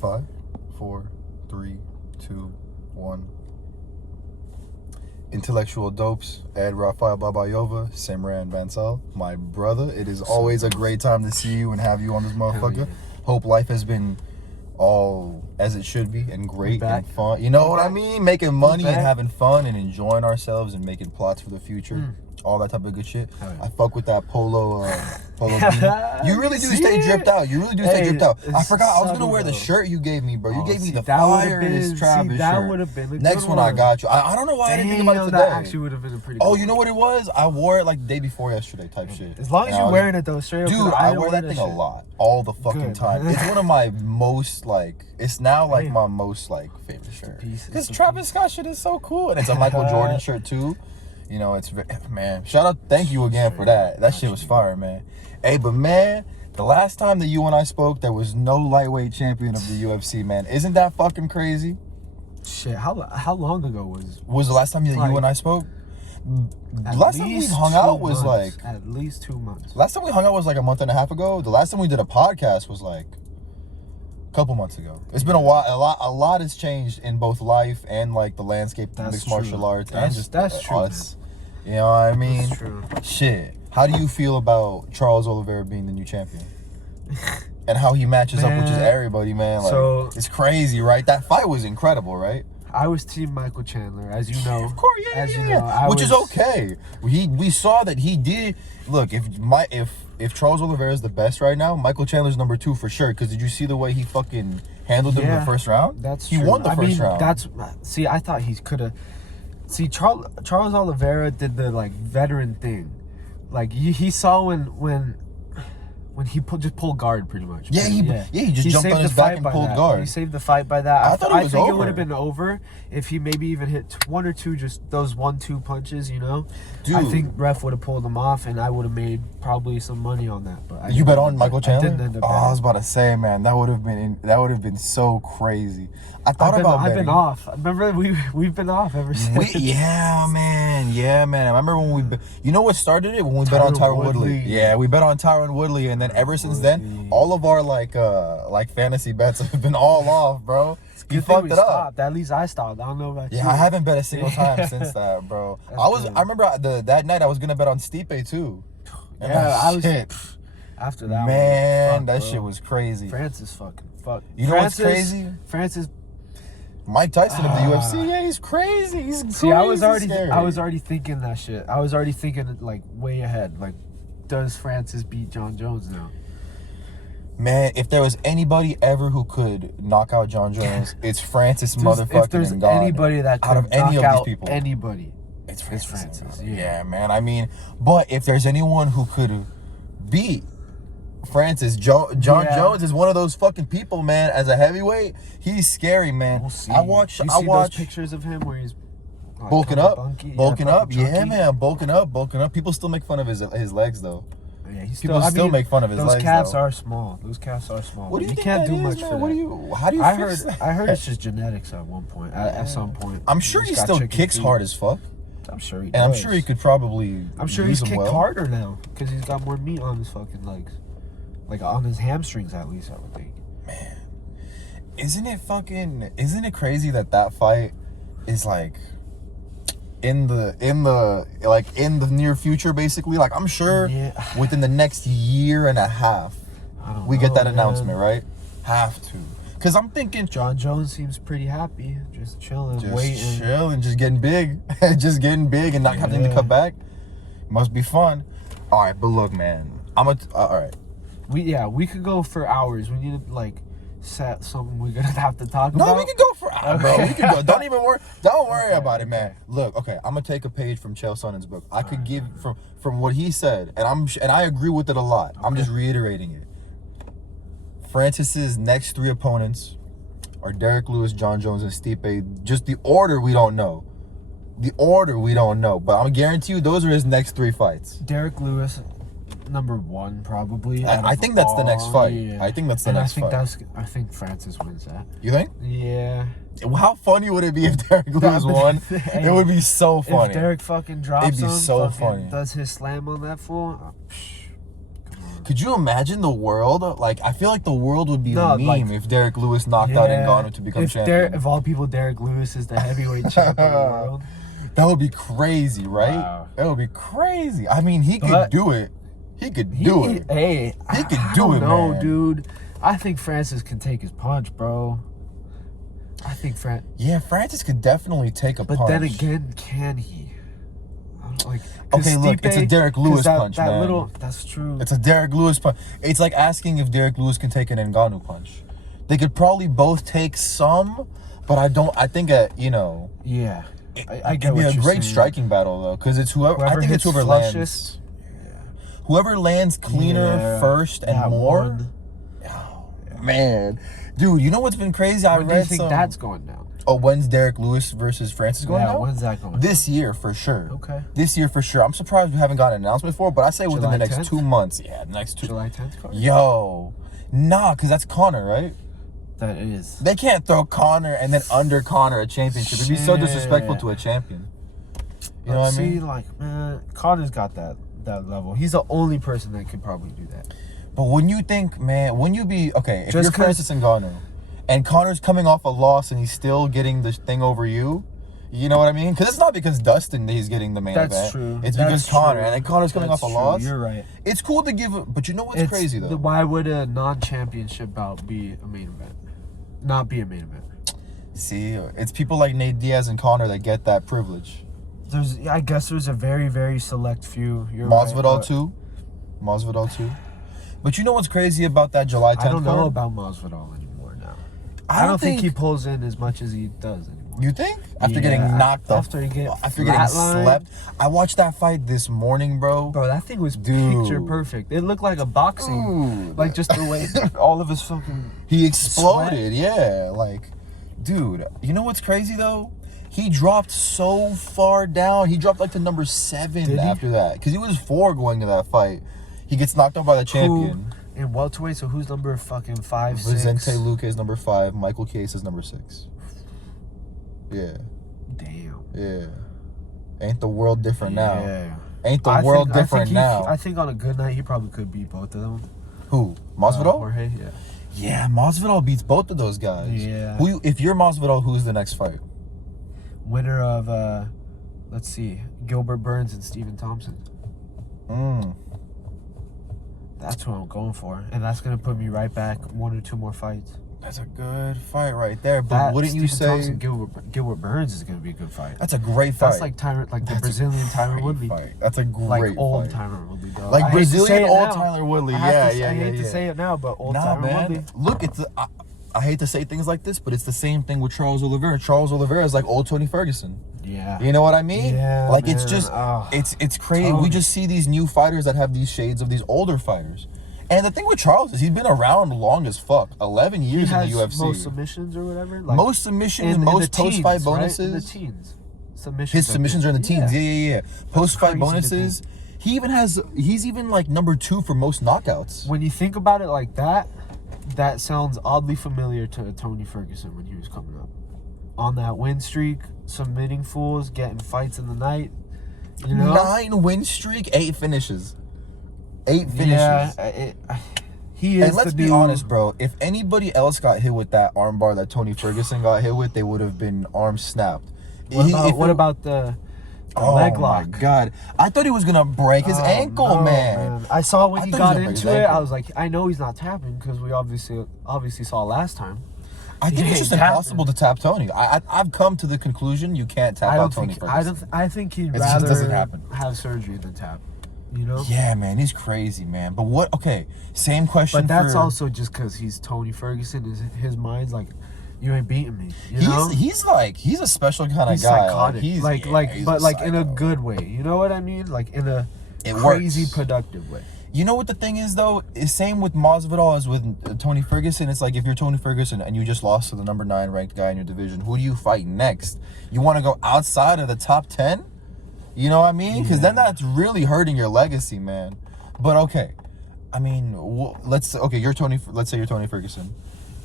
5, 4, 3, 2, 1. Intellectual dopes, Ed Raphael Babayova, Simran, Bansal, my brother. It is always a great time to see you and have you on this motherfucker. Yeah. Hope life has been all as it should be and great and fun. You know what I mean? Making money and having fun and enjoying ourselves and making plots for the future. All that type of good shit. Oh, yeah. I fuck with that polo beanie. You really do stay dripped out. You really do stay dripped out. I forgot I was gonna wear the shirt you gave me, bro. You gave me the fireest Travis shirt. That would have been the next one I got you. I don't know why I didn't think about it today. That actually would have been a pretty good one. You know what it was? I wore it like the day before yesterday type shit. As long as you're wearing it though, straight up. Dude, I wear that thing a lot. All the fucking time. It's one of my most it's now like my most favorite shirt. Because Travis Scott shit is so cool. And it's a Michael Jordan shirt too. You know, it's, man, shout out, thank you again for that. That shit was fire, man. Hey, but man, the last time that you and I spoke, there was no lightweight champion of the UFC, man. Isn't that fucking crazy? Shit, how long ago was the last time you and I spoke? The last time we hung out was at least 2 months. Last time we hung out was like a month and a half ago. The last time we did a podcast was like a couple months ago. It's been a while. A lot has changed in both life and like the landscape of mixed martial arts and just us. You know what I mean? That's true. Shit. How do you feel about Charles Oliveira being the new champion? And how he matches up with just everybody, man. Like, it's crazy, right? That fight was incredible, right? I was team Michael Chandler, as you know. Of course, Which is okay. We saw that he did. Look, if Charles Oliveira is the best right now, Michael Chandler's number 2 for sure. Because did you see the way he fucking handled him in the first round? That's true. He won the first round. I thought he could have. See, Charles Oliveira did the veteran thing. Like he saw when he just pulled guard pretty much. He just jumped on his back and pulled guard. He saved the fight by that. I thought it was over. It would have been over if he maybe even hit 1 or 2 just those 1-2 punches, you know? Dude. I think ref would have pulled them off and I would have made probably some money on that. But you bet on Michael Chandler? I didn't end up I was about to say, man, that would have been so crazy. I've been off. Remember we've been off ever since. Yeah, man. I remember when you know what started it? When we bet on Tyron Woodley. Yeah, we bet on Tyron Woodley, and then ever since then, all of our fantasy bets have been all off, bro. You fucked it up. At least I stopped. I don't know about you. Yeah, I haven't bet a single time since that, bro. I remember that night I was gonna bet on Stipe too. And after that. Man, that shit was crazy. Francis fucking fuck. You know what's crazy? Francis. Mike Tyson of the UFC, yeah, he's crazy. He's crazy. See, I was already thinking that shit. I was already thinking way ahead. Like, does Francis beat John Jones now? Man, if there was anybody ever who could knock out John Jones, it's Francis motherfucking If there's Ngannou. Anybody that could out of any of these people, anybody, it's Francis. Yeah, man. I mean, but if there's anyone who could beat Francis, John Jones is one of those fucking people, man. As a heavyweight, he's scary, man. We'll see. I watch those pictures of him where he's bulking up. Yeah, man, bulking up. People still make fun of his legs, though. Yeah, people still make fun of his legs. Those calves are small. What do you think can't do much man? for that. How do you? I heard it's just genetics at one point. At some point, I'm sure he still kicks hard as fuck. I'm sure he does. And I'm sure he could probably. I'm sure he's kicked harder now because he's got more meat on his fucking legs. Like on his hamstrings, at least, I would think. Man, isn't it crazy that fight is in the near future, basically? Like, I'm sure within the next year and a half, we get that announcement, right? Have to. Because I'm thinking John Jones seems pretty happy, just chilling, waiting, just getting big, and not having to cut back. Must be fun. All right, but look, man, all right. We could go for hours. We need to set something we're gonna have to talk about. No, we can go for hours, bro. We can go. Don't worry about it, man. Look, okay, I'm gonna take a page from Chael Sonnen's book. I could give from what he said, and I agree with it a lot. Okay. I'm just reiterating it. Francis's next 3 opponents are Derek Lewis, John Jones, and Stipe. Just the order we don't know. But I'm guarantee you those are his next 3 fights. Derek Lewis, number 1 probably. I think that's the next fight. Yeah. I think that's the next fight. I think Francis wins that. You think? Yeah. How funny would it be if Derek Lewis won? It would be so funny. If Derek fucking drops it'd be so funny. Does his slam on that fool? could you imagine the world? Like, I feel like the world would be a meme like, if Derek Lewis knocked out Ngannou to become champion. If all people, Derek Lewis is the heavyweight champ of the world. That would be crazy, right? Wow. That would be crazy. I mean, he could do it. He could do it. Hey, he could do it, no, man. dude. I think Francis can take his punch, bro. I think Francis could definitely take a punch. But then again, can he? Like, okay, look, it's a Derek Lewis punch, man. That's true. It's a Derek Lewis punch. It's like asking if Derek Lewis can take an Ngannou punch. They could probably both take some, but I think, you know. Yeah. I get what you're saying. It'd be a great striking battle, though, because it's whoever I think it's whoever lands. Yeah. Whoever lands cleaner first and more. One. Oh, man. Dude, you know what's been crazy? When do you think that's going down? Oh, when's Derek Lewis versus Francis going down? When's that going down? This year, for sure. Okay. This year, for sure. I'm surprised we haven't got an announcement for it, but I say within the next 10th? 2 months. Yeah, the next 2. July 10th card? Yo. Nah, because that's Conor, right? That is. They can't throw Conor and then under Conor a championship. It'd be so disrespectful to a champion. You know what I mean? Like, man, Conor's got that level. He's the only person that could probably do that. But when you think, man, when you be, okay, if you're Francis Ngannou and Conor's coming off a loss and he's still getting the thing over you, you know what I mean? Because it's not because Dustin that he's getting the main event. That's true. It's because Conor. And then Conor's coming off a loss. You're right. It's cool to give, but you know what's crazy, though? Why would a non-championship bout be a main event? Not be a main event. See, it's people like Nate Diaz and Conor that get that privilege. I guess there's a very, very select few. Masvidal too. Masvidal too. But you know what's crazy about that July 10th I don't know card? about Masvidal anymore now. I don't think he pulls in as much as he does anymore. You think? After getting knocked up, after getting slept. I watched that fight this morning, bro. Bro, that thing was picture perfect. It looked like a boxing, like just the way all of his fucking. He exploded, yeah. Like, dude, you know what's crazy though? He dropped so far down. He dropped like to number 7 after that, because he was 4 going to that fight. He gets knocked out by the champion. In welterweight, so who's number fucking 5, 6? Vicente Luque is number 5. Michael Case is number 6. Yeah. Damn. Yeah. Ain't the world different now? Yeah. Ain't the world different now? I think on a good night, he probably could beat both of them. Who? Masvidal? Jorge, yeah. Yeah, Masvidal beats both of those guys. Yeah. If you're Masvidal, who's the next fight? Winner of, let's see, Gilbert Burns and Stephen Thompson. That's what I'm going for. And that's going to put me right back 1 or 2 more fights. That's a good fight right there. But wouldn't you say Thompson, Gilbert Burns is going to be a good fight? That's a great fight. That's like the Brazilian Tyron Woodley. Fight. That's a great old fight. Tyron Woodley, though. Like Brazilian old Tyler Woodley. I hate to say it now, but old Tyron Woodley. Look, I hate to say things like this, but it's the same thing with Charles Oliveira. Charles Oliveira is like old Tony Ferguson. Yeah. You know what I mean? Yeah, like, man. it's just, it's crazy. Tony. We just see these new fighters that have these shades of these older fighters. And the thing with Charles is he's been around long as fuck. 11 years in the UFC. Most submissions or whatever? Like, most submissions, most post-fight bonuses. Right? In the teens. His submissions are in the teens. Yeah. Post-fight bonuses. He's even like number 2 for most knockouts. When you think about it like that, that sounds oddly familiar to Tony Ferguson when he was coming up. On that win streak, submitting fools, getting fights in the night. You know? 9 win streak, 8 finishes. 8 finishes. Yeah, he is. And let's be honest, bro. If anybody else got hit with that armbar that Tony Ferguson got hit with, they would have been arms snapped. What about the leg lock? Oh my god! I thought he was gonna break his ankle, man. I saw when he got into it. I was like, I know he's not tapping because we obviously saw last time. I think it's just impossible to tap Tony. I've come to the conclusion you can't tap out Tony Ferguson. I think he'd rather just doesn't happen. Have surgery than tap. You know? Yeah, man, he's crazy, man. But what? Okay, same question. But that's also just because he's Tony Ferguson. His mind's like, you ain't beating me. You know? He's a special kind of guy. Psychotic. Like in a good way. You know what I mean? Like in a crazy productive way. You know what the thing is though? It's same with Masvidal as with Tony Ferguson. It's like if you're Tony Ferguson and you just lost to the number 9 ranked guy in your division, who do you fight next? You want to go outside of the top 10? You know what I mean? Because then that's really hurting your legacy, man. But okay, I mean, let's say you're Tony Ferguson.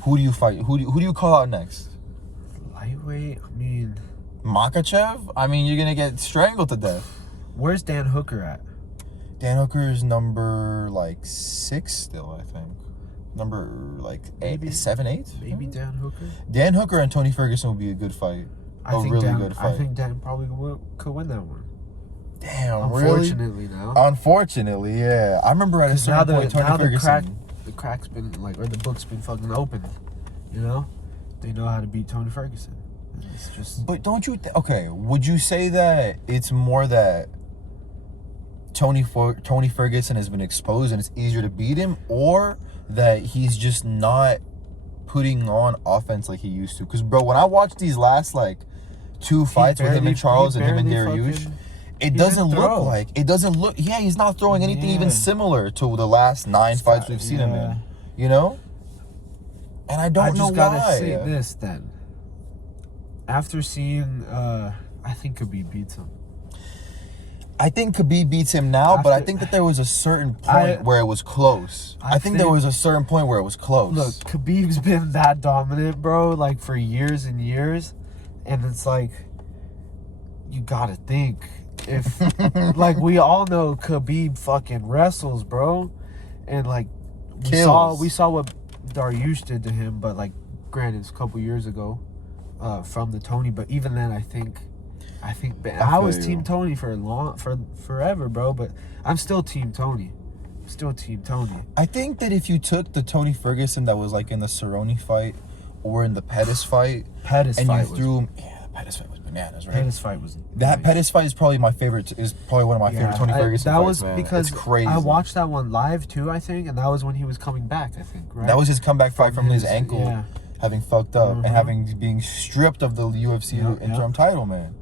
Who do you fight? Who do you call out next? Lightweight. I mean, Makachev. I mean, you're gonna get strangled to death. Where's Dan Hooker at? Dan Hooker is number like 6 still, I think. Number like Maybe 7, 8. Maybe Dan Hooker. Dan Hooker and Tony Ferguson would be a good fight. I think really Dan, good fight. I think Dan probably could win that one. Damn, really? Unfortunately, now. Unfortunately, yeah. I remember at a certain point, Tony Ferguson. The crack's been like, or the book's been fucking open. You know, they know how to beat Tony Ferguson. And it's just. But don't you? Okay, would you say that it's more that Tony Ferguson has been exposed and it's easier to beat him, or that he's just not putting on offense like he used to? Because bro, when I watched these last like 2 fights with him and Charles and him and Dariush, it doesn't look like yeah, he's not throwing anything even similar to the last 9 fights we've seen him in, you know. And I don't know why. I just gotta say this then. After seeing, I think Khabib beats him. I think Khabib beats him now, but I think that there was a certain point where it was close. I think there was a certain point where it was close. Look, Khabib's been that dominant, bro, like for years and years, and it's like you gotta think if, like we all know, Khabib fucking wrestles, bro, and like we saw what Dariush did to him, but like granted, it's a couple years ago, from the Tony, but even then, I think I was Team Tony for forever, bro. But I'm still Team Tony. I think that if you took the Tony Ferguson that was like in the Cerrone fight or in the Pettis fight, you threw him, the Pettis fight was bananas, right? Pettis fight was Pettis fight is probably my favorite. Is probably one of my favorite Tony Ferguson fights. That was because it's crazy. I watched that one live too, I think, and that was when he was coming back. I think, right? That was his comeback fight from his ankle having fucked up and being stripped of the UFC interim title, man.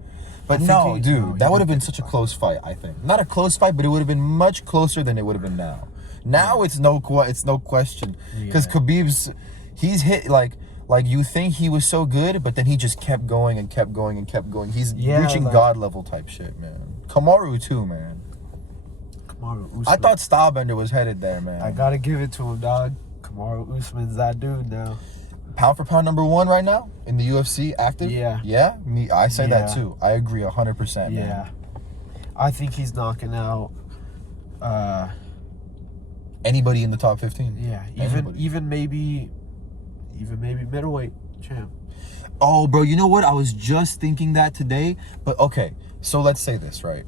But no, dude, that would have been such a close fight, I think. Not a close fight, but it would have been much closer than it would have been now. Now it's no question. Because Khabib's, he's hit, like you think he was so good, but then he just kept going and kept going and kept going. He's reaching God level type shit, man. Kamaru too, man. Kamaru Usman. I thought Stylebender was headed there, man. I gotta give it to him, dog. Kamaru Usman's that dude now. Pound for pound number 1 right now in the UFC, active. Yeah. I say that too. I agree 100%. Man. Yeah, I think he's knocking out anybody in the top 15. Yeah, even maybe middleweight champ. Oh, bro, you know what? I was just thinking that today. But okay, so let's say this, right?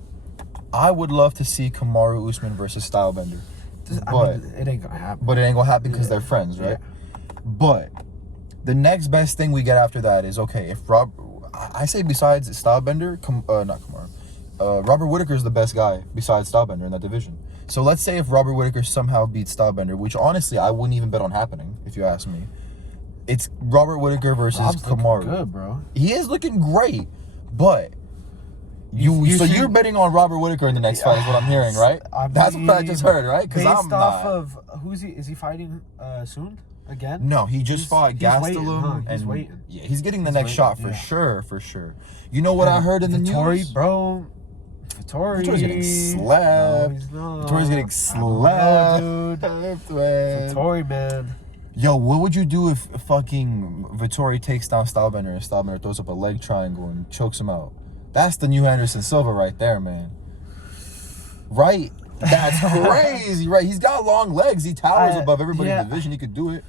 I would love to see Kamaru Usman versus Stylebender. But it ain't gonna happen. But it ain't gonna happen because they're friends, right? Yeah. But the next best thing we get after that is, okay, if I say besides Stylebender, not Kamaru, Robert Whittaker is the best guy besides Stylebender in that division. So let's say if Robert Whittaker somehow beats Stylebender, which honestly I wouldn't even bet on happening, if you ask me. It's Robert Whittaker versus Kamaru. Good, bro. He is looking great, but you're betting on Robert Whittaker in the next fight is what I'm hearing, right? That's what I just heard, right? Because I'm not. Of who's he? Is he fighting soon? Again? No, he just fought Gastelum. He's waiting. Yeah, he's getting the next shot for sure. You know what I heard in the news? Bro. Vittori's getting slapped. No, he's not. Vittori's getting slapped. Dude. Vittori, man. Yo, what would you do if fucking Vittori takes down Stylebender and Stylebender throws up a leg triangle and chokes him out? That's the new Anderson Silva right there, man. Right? That's crazy, right? He's got long legs. He towers above everybody in the division. He could do it.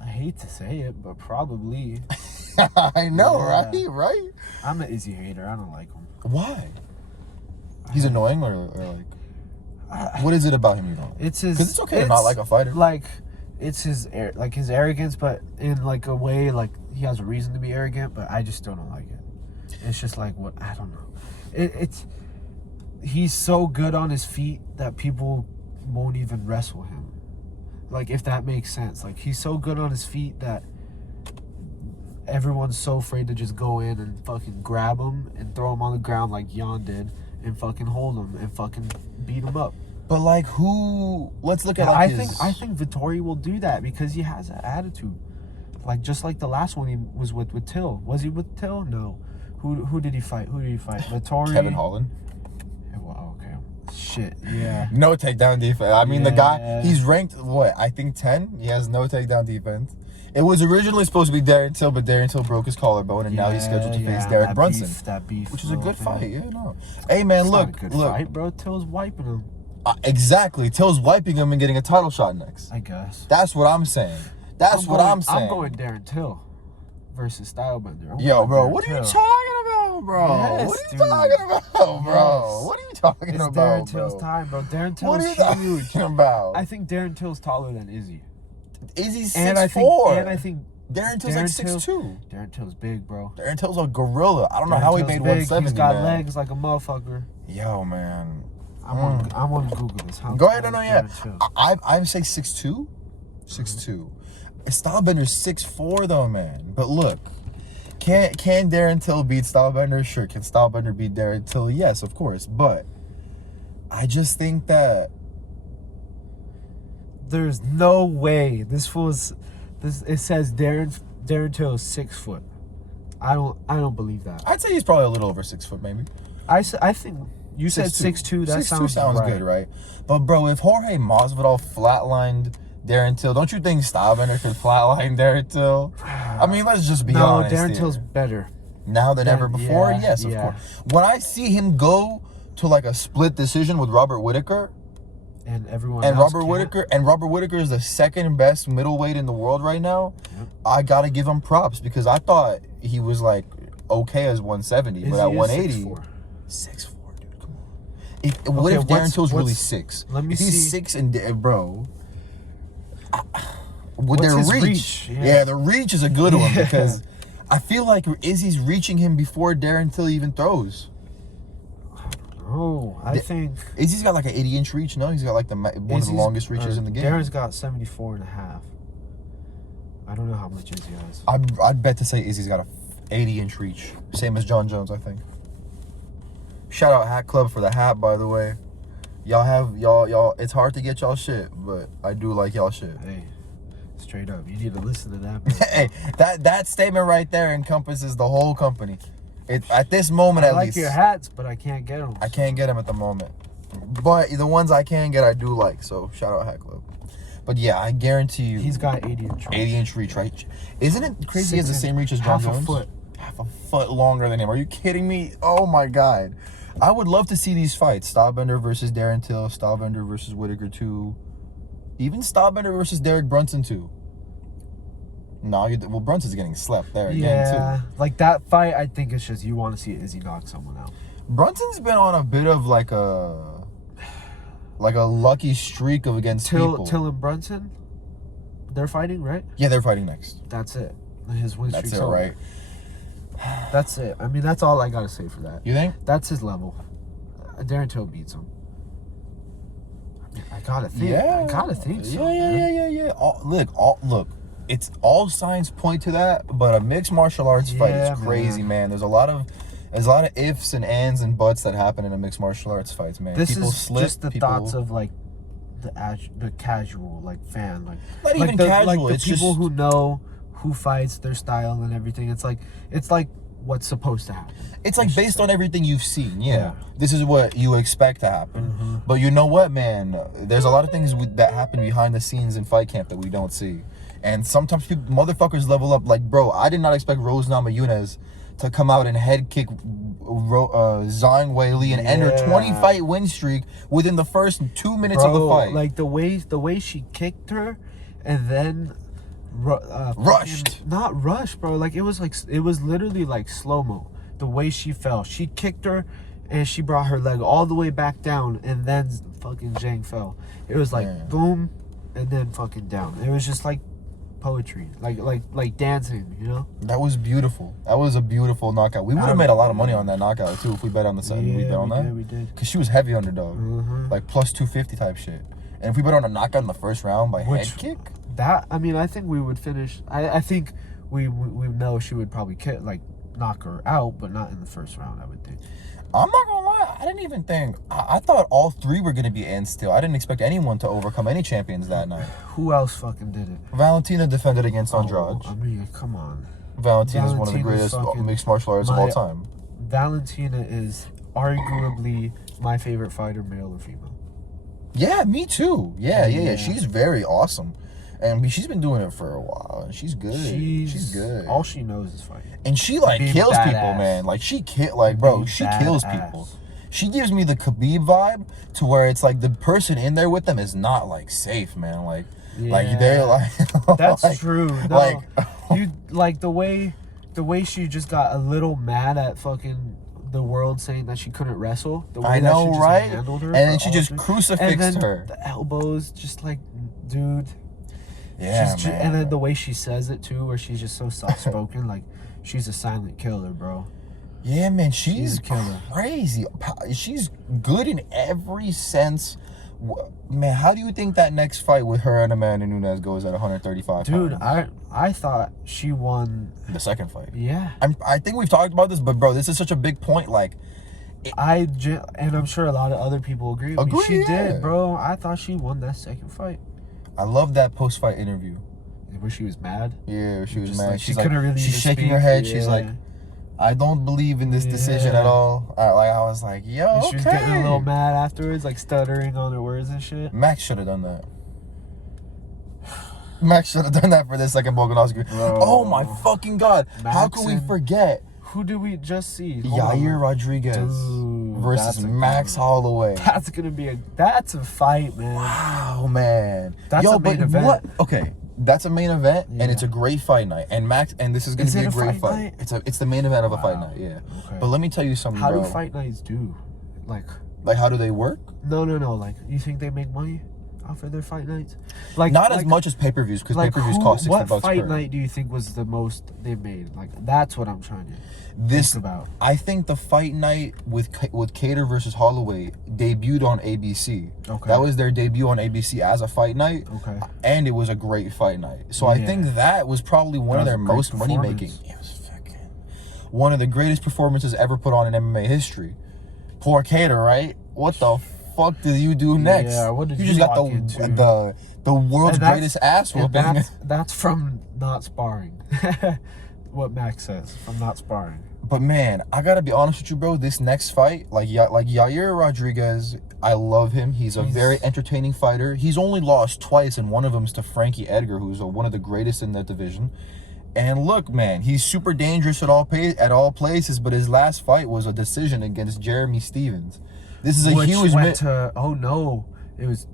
I hate to say it, but probably. I know, right? I'm an Izzy hater. I don't like him. Why? He's annoying or like... what is it about him you don't? It's his... Because it's okay to not like a fighter. Like, it's his arrogance, but in like a way, like he has a reason to be arrogant, but I just still don't like it. It's just like, what, I don't know. He's so good on his feet that people won't even wrestle him. Like, if that makes sense. Like, he's so good on his feet that everyone's so afraid to just go in and fucking grab him and throw him on the ground like Jan did and fucking hold him and fucking beat him up. But like, who? Let's look at. Like, I think Vittori will do that because he has that attitude. Like, just like the last one he was with Till. Was he with Till? No. Who did he fight? Vittori. Kevin Holland. Well, okay. Shit. Yeah. No takedown defense. I mean, the guy, he's ranked what? I think 10. He has no takedown defense. It was originally supposed to be Darren Till, but Darren Till broke his collarbone, and now he's scheduled to face Derek Brunson. That beef, which is a good fight. Yeah, no. Hey man, it's look, not a good look. fight, bro. Till's wiping him. Exactly. Till's wiping him and getting a title shot next. I guess. That's what I'm saying. I'm saying. I'm going Darren Till versus Stylebender. Yo, bro, what are you talking about, bro? Yes, what are you talking about, bro? Yes. What are you talking It's about, Darren bro? Till's time, bro. Darren Till What are is you huge. talking about? I think Darren Till's taller than Izzy. Izzy's 6'4". And I think Darren Till's like 6'2". Darren Till's big, bro. Darren Till's a gorilla. I don't know how he made 170, He's got man. legs like a motherfucker. Yo, man. I want to Google this. Go ahead, no, yeah. I say 6'2". 6'2". Stylebender's 6'4", though, man. But look, can Darren Till beat Stylebender? Sure. Can Stylebender beat Darren Till? Yes, of course. But I just think that there's no way this was. It says Darren Till is 6 foot. I don't believe that. I'd say he's probably a little over 6 foot, maybe. I think you said 6'2". That 6'2" sounds right. good, right? But bro, if Jorge Masvidal flatlined Darren Till, don't you think Stylebender could flatline Darren Till? I mean, let's just be honest. No, Darren here. Till's better Now than ever before. Yeah, Yes, of course. When I see him go to like a split decision with Robert Whittaker, and everyone and else Robert Whittaker is the second best middleweight in the world right now. Yep. I gotta give him props because I thought he was like okay as 170, but at 180, 6'4", dude, come on. What if Darren Till's really 6? Let me if see. he's 6 and bro, with What's their his reach, Yeah. the reach is a good one Yeah. because I feel like Izzy's reaching him before Darren Till even throws. Oh, I think Izzy's got like an 80-inch reach. No, he's got like one of the longest reaches in the game. Darren's got 74.5. I don't know how much Izzy has. I'd bet to say Izzy's got a 80-inch reach, same as John Jones, I think. Shout out Hat Club for the hat, by the way. Y'all. It's hard to get y'all shit, but I do like y'all shit. Hey, straight up, you need to listen to that. Bro. Hey, that statement right there encompasses the whole company. At this moment, I at like least. your hats, but I can't get them. I can't get them at the moment, but the ones I can get, I do like. So shout out Hat Club. But yeah, I guarantee you, He's got 80-inch reach. 80-inch reach, right? Isn't it crazy? He has the same reach as John Jones. Half a foot longer than him. Are you kidding me? Oh my god. I would love to see these fights. Stylebender versus Darren Till, Stylebender versus Whittaker 2. Even Stylebender versus Derek Brunson 2. No, Brunson's getting slept there again too. Like that fight, I think it's just you want to see Izzy knock someone out. Brunson's been on a bit of like a lucky streak of against people. Till and Brunson, they're fighting, right? Yeah, they're fighting next. That's it. His win streak's That's it, over. right? That's it. I mean, that's all I gotta say for that. You think? That's his level. Darren Till beats him. I gotta think. Yeah. I gotta think so. Yeah. Look. It's all signs point to that, but a mixed martial arts fight is crazy, man. There's a lot of ifs and ands and buts that happen in a mixed martial arts fights, man. This people is slip, just the thoughts of like the casual fan, like not even casual. Like the it's people just who know who fights, their style and everything. It's like what's supposed to happen. It's like based on everything you've seen. Yeah. This is what you expect to happen. Mm-hmm. But you know what, man? There's a lot of things that happen behind the scenes in fight camp that we don't see. And sometimes motherfuckers level up. Like, bro, I did not expect Rose Namajunas to come out and head kick Zhang Weili and end her 20-fight win streak within the first 2 minutes of the fight. Like the way she kicked her, and then rushed. Not rushed, bro. Like it was literally like slow mo. The way she fell, she kicked her, and she brought her leg all the way back down, and then fucking Zhang fell. It was like boom, and then fucking down. It was just like poetry, like dancing, you know. That was beautiful. That was a beautiful knockout. We would have made a lot of money on that knockout too if we bet on the side. Yeah, we bet on that. Yeah, we did. Cause she was heavy underdog, like plus 250 type shit. And if we bet on a knockout in the first round by head kick, I think we would finish. I think we know she would probably knock her out, but not in the first round, I would think. I'm not gonna lie, I didn't even think. I thought all three were gonna be ends still. I didn't expect anyone to overcome any champions that night. Who else fucking did it? Valentina defended against Andrade. I mean, come on. Valentina's one of the greatest mixed martial artists of all time. Valentina is arguably my favorite fighter, male or female. Yeah, me too. Yeah. She's very awesome. And she's been doing it for a while, and she's good. She's good. All she knows is fighting. And she like Being kills badass. people, man. Like she bro, Being she kills badass. people. She gives me the Khabib vibe to where it's like the person in there with them is not like safe, man. Like they're like that's like, true. No, like you like the way she just got a little mad at fucking the world saying that she couldn't wrestle. The way I know, that she just right? handled her And then for she all just three. crucifixed and then her. The elbows, just like, dude. Yeah, man. And then the way she says it too, where she's just so soft spoken, like she's a silent killer, bro. Yeah, man, she's a killer. crazy. She's good in every sense. Man, how do you think that next fight with her and Amanda Nunes goes at 135 Dude, pounds? I thought she won The second fight. Yeah. I think we've talked about this, but bro, this is such a big point. Like, and I'm sure a lot of other people agree with me. She yeah. did, bro. I thought she won that second fight. I love that post-fight interview. Where she was mad? Yeah, she was Just mad. like, She's she couldn't really she's even shaking speak. her head. Yeah. She's like, I don't believe in this decision at all. I was like, yo, And okay. she was getting a little mad afterwards, like stuttering on her words and shit. Max should have done that. Max should have done that for this second Volkanovski. Oh my fucking god! How can we forget? Who did we just see? Yair Rodriguez versus Max Holloway. That's gonna be that's a fight, man. Wow, man. That's a main event. What? Okay, that's a main event, and it's a great fight night. And Max, and this is gonna be a great fight. It's the main event of a fight night. Yeah. Okay. But let me tell you something, How bro. do fight nights do? Like how do they work? No. Like, you think they make money off of their fight nights? Like not as much as pay-per-views, because pay-per-views cost $60 What per. fight night do you think was the most they made? Like, that's what I'm trying to think about. I think the fight night with Cater versus Holloway debuted on ABC. Okay. That was their debut on ABC as a fight night. Okay. And it was a great fight night. So I think that was probably one of their most money making. It was fucking one of the greatest performances ever put on in MMA history. Poor Cater, right? What the fuck did you do next? Yeah, what did you you just got walk into? the world's greatest ass whooping. That's from not sparring. What Max says from not sparring. But man, I gotta be honest with you, bro. This next fight, like Yair Rodriguez, I love him. He's a very entertaining fighter. He's only lost twice, and one of them's to Frankie Edgar, who's one of the greatest in that division. And look, man, he's super dangerous at all places. But his last fight was a decision against Jeremy Stevens. This is a huge. Oh no.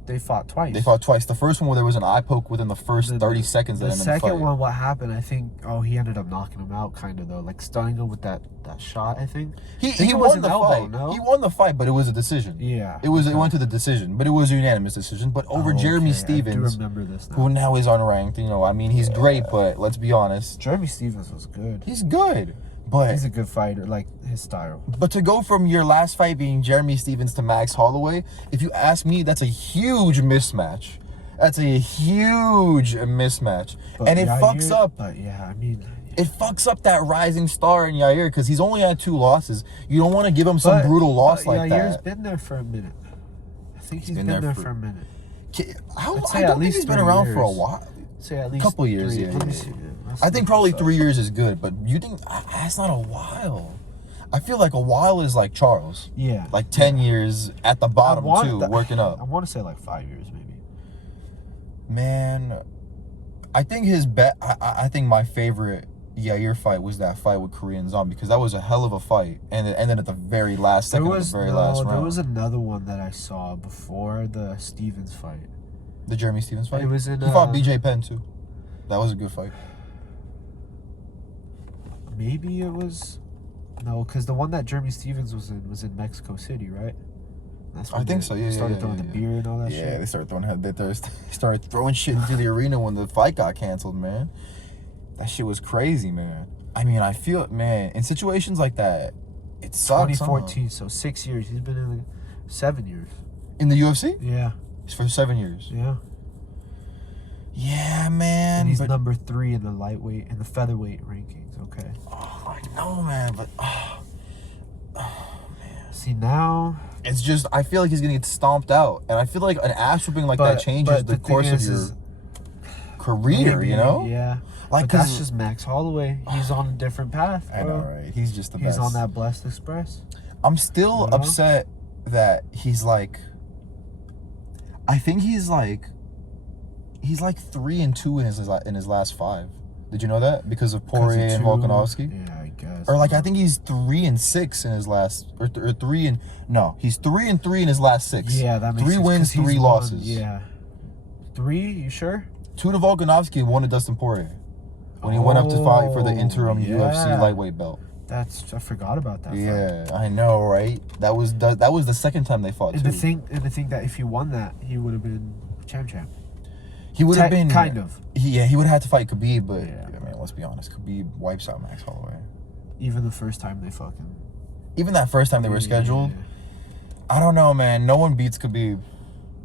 They fought twice. They fought twice. The first one where there was an eye poke within the first 30 seconds that ended the fight. The second one, what happened? I think. He ended up knocking him out, kind of though, like stunning him with that shot. I think. He won the fight. No? He won the fight, but it was a decision. Yeah. It went to the decision, but it was a unanimous decision. But over Jeremy Stevens, I do remember this now. who now is unranked. You know, I mean, he's great, but let's be honest. Jeremy Stevens was good. He's good. But he's a good fighter, like his style. But to go from your last fight being Jeremy Stevens to Max Holloway, if you ask me, that's a huge mismatch. That's a huge mismatch. And it fucks up. But yeah, I mean, it fucks up that rising star in Yair, because he's only had 2 losses. You don't want to give him some brutal loss like that. Yair's been there for a minute. I think he's been there for a minute. I don't think he's been around for a while. Say at least a couple years, yeah. I think probably 3 years is good, but you think that's not a while? I feel like a while is like Charles. Yeah. Like 10 years at the bottom too, working up. I want to say like 5 years maybe. Man, I think I think my favorite Yair fight was that fight with Korean Zombie, because that was a hell of a fight, and it ended at the very last second of the very last round. There was another one that I saw before the Stevens fight. The Jeremy Stevens fight? It was in. He fought BJ Penn too. That was a good fight. Maybe it was. No, because the one that Jeremy Stevens was in Mexico City, right? I think so. Yeah, started throwing the beer and all that shit. Yeah, they started throwing shit into the arena when the fight got canceled, man. That shit was crazy, man. I mean, I feel it, man. In situations like that, it sucks. 2014, so 6 years. He's been in 7 years. In the UFC? Yeah. It's for 7 years. Yeah. Yeah, man. And he's number 3 in the featherweight rankings. Okay. Oh, I know, man, but oh man. See, now it's just, I feel like he's gonna get stomped out, and I feel like an ass whooping like that changes the course of your career. Maybe, you know? Yeah. Like, but that's just Max Holloway. He's on a different path. Bro. I know, right? He's just the best. He's on that Blessed Express. I'm still upset that he's like, I think he's like He's like 3-2 in his last 5. Did you know that? Because of Poirier and 2. Volkanovski? Yeah, I guess. Or like I think he's 3-6 in his last, or 3 and no, he's 3-3 in his last 6. Yeah, that makes 3 sense, wins, 3 losses. Yeah. 3? You sure? 2 to Volkanovski and 1 to Dustin Poirier when he went up to fight for the interim UFC lightweight belt. I forgot about that. Yeah, fight. I know, right? That was the second time they fought. And too. the thing that if he won that, he would have been champ. He would have been kind of. He would have had to fight Khabib, but yeah. I mean, let's be honest, Khabib wipes out Max Holloway. Even the first time they fucking. Even that first time they were scheduled, I don't know, man. No one beats Khabib.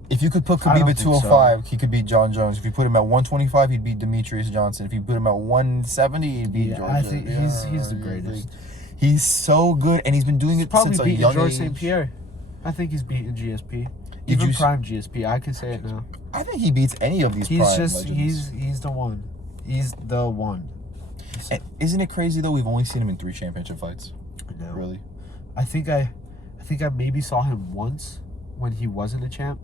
If you could put Khabib at 205, he could beat John Jones. If you put him at 125, he'd beat Demetrius Johnson. If you put him at 170, he'd beat George. I think he's the greatest. He's so good, and he's been doing it since a young George age. St. Pierre. I think he's beaten GSP. Did Even you prime GSP. I can say it now. I think he beats any of these prime legends. He's the one. He's the one. And isn't it crazy though? We've only seen him in 3 championship fights. No. Really? I think I maybe saw him once when he wasn't a champ.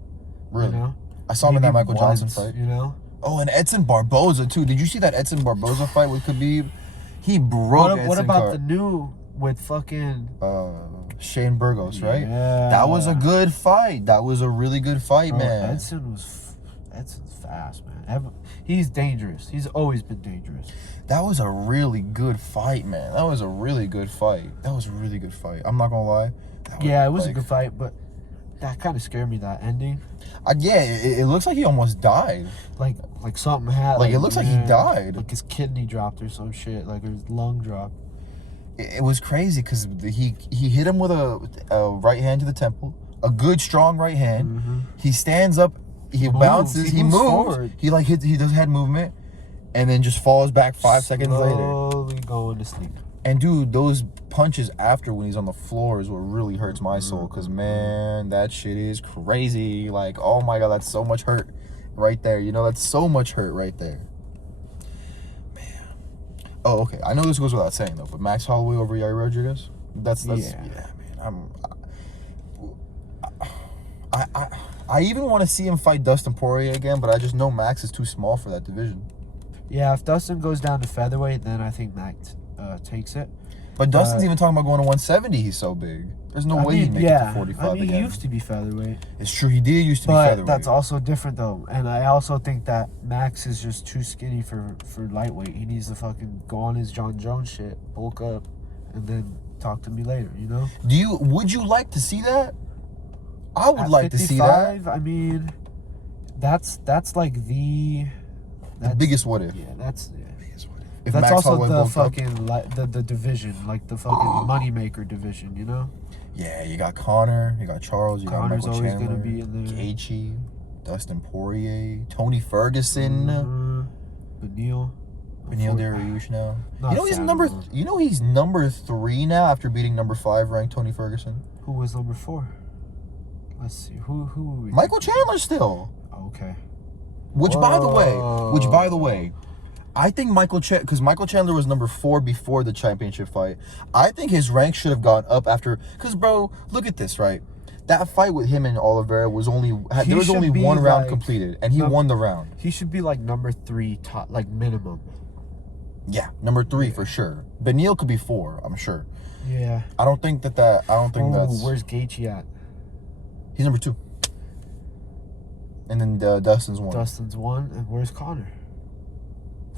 Really? You know? I saw him in that Michael Johnson fight. You know? Oh, and Edson Barboza too. Did you see that Edson Barboza fight with Khabib? He broke What about the new with fucking Shane Burgos, right? Yeah. That was a good fight. That was a really good fight, Bro, man. Edson's fast, man. He's dangerous. He's always been dangerous. That was a really good fight, man. That was a really good fight. I'm not gonna lie. It was a good fight, but that kind of scared me, that ending. It looks like he almost died. Like something happened. Like, it looks like he died. Like his kidney dropped or some shit. Like his lung dropped. It was crazy because he hit him with a right hand to the temple, a good strong right hand. Mm-hmm. He stands up, he bounces, he moves forward. he does head movement, and then just falls back 5 seconds later. Slowly going to sleep. And dude, those punches after when he's on the floor is what really hurts my soul, because man, that shit is crazy. Like, oh my god, that's so much hurt right there. You know, that's so much hurt right there. Oh, okay. I know this goes without saying though, but Max Holloway over Yair Rodriguez. That's man. I even want to see him fight Dustin Poirier again, but I just know Max is too small for that division. Yeah, if Dustin goes down to featherweight, then I think Max takes it. But Dustin's even talking about going to 170. He's so big. There's no way he'd make it to 45 again. He used to be featherweight. It's true. He did used to be featherweight. But that's also different though. And I also think that Max is just too skinny for lightweight. He needs to fucking go on his John Jones shit, bulk up, and then talk to me later, you know? Would you like to see that? I would like to see that. I mean, that's like the biggest what if. Yeah, that's If that's Max also Holloway the bulked fucking the division, like the fucking moneymaker division, you know? Yeah, you got Conor, you got Charles, you Connor's got Michael always Chandler, gonna be in there. Gaethje, Dustin Poirier, Tony Ferguson, Beneil Dariush now. Not You know he's fan number. of him. You know he's number 3 now after beating number 5 ranked Tony Ferguson. Who was number 4? Let's see. Who were we? Michael Chandler still. Okay. Which by the way, I think because Michael Chandler was number 4 before the championship fight. I think his rank should have gone up after. Because bro, look at this, right? That fight with him and Oliveira was only one round completed, and he won the round. He should be like number 3 top, like minimum. Yeah, number 3 for sure. Beneil could be 4, I'm sure. Yeah. I don't think that's. Where's Gaethje at? He's number 2. And then Dustin's 1. Dustin's 1, and where's Conor?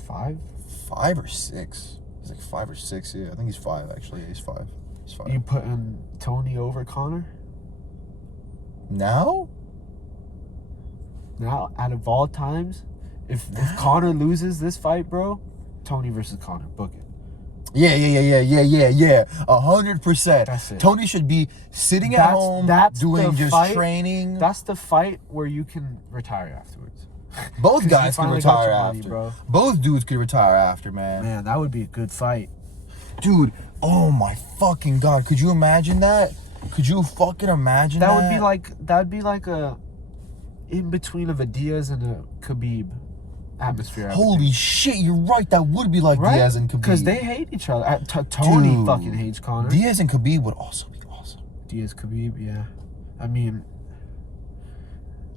5? 5 or 6. He's like 5 or 6. Yeah, I think he's 5 actually. Yeah, he's 5. You putting Tony over Conor? Now, out of all times, if Conor loses this fight, bro, Tony versus Conor, book it. Yeah. 100%. That's it. Tony should be sitting at home doing just training. That's the fight where you can retire afterwards. Both guys can retire money, after. bro. Both dudes could retire after, man. Man, that would be a good fight. Dude, oh my fucking god. Could you imagine that? Could you fucking imagine that? That'd be like a in between of a Diaz and a Khabib atmosphere. Holy shit, you're right. That would be like right? Diaz and Khabib. Because they hate each other. Tony fucking hates Conor. Diaz and Khabib would also be awesome. Diaz, Khabib, yeah. I mean,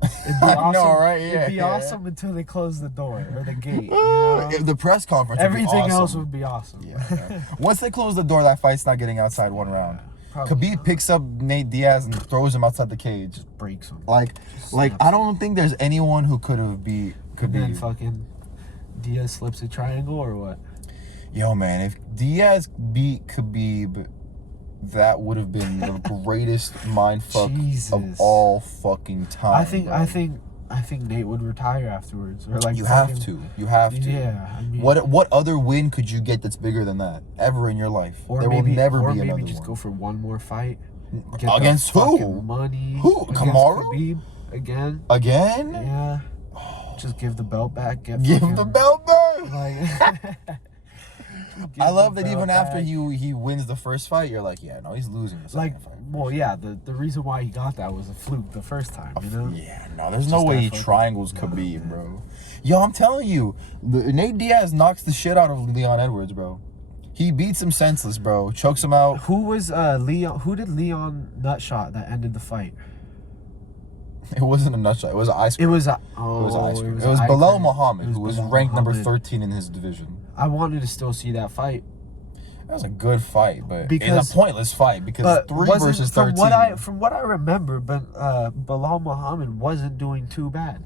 It'd be I awesome. know, right? Yeah, It'd be yeah. awesome until they close the door or the gate. You know? The press conference. would be Everything awesome. else would be awesome. Yeah. Once they close the door, that fight's not getting outside one round. Probably Khabib not. picks up Nate Diaz and throws him outside the cage. Just breaks them. Like I don't think there's anyone who could have beat And then Khabib. fucking Diaz slips a triangle or what? Yo, man, if Diaz beat Khabib, that would have been the greatest mindfuck Jesus. of all fucking time. I think Nate would retire afterwards, or like You fucking- have to. You have to. Yeah, I mean, What other win could you get that's bigger than that ever in your life? or There maybe, will never or be maybe another just one. go for one more fight. Get Against the who? fucking money. Who? Against Kamaru? Khabib again. Again? Yeah. Just give the belt back. Give him the belt back. Like, I love that even after he wins the first fight, you're like, yeah, no, he's losing the second fight. Well, yeah, the reason why he got that was a fluke the first time, you know? Yeah, no, there's Just no way that he fucking- triangles Khabib, bro. Yo, I'm telling you, Nate Diaz knocks the shit out of Leon Edwards, bro. He beats him senseless, bro. Chokes him out. Who was Leon? Who did Leon nutshot that ended the fight? It wasn't a nutshot. It was an ice It cream. was It was an ice cream. It was ice Bilal cream. Muhammad, It who was Bilal ranked number Muhammad. 13 in his division. I wanted to still see that fight. That was a good fight, but Because- it's a pointless fight because But 3 wasn't- versus 13. from what I remember, but Bilal Muhammad wasn't doing too bad.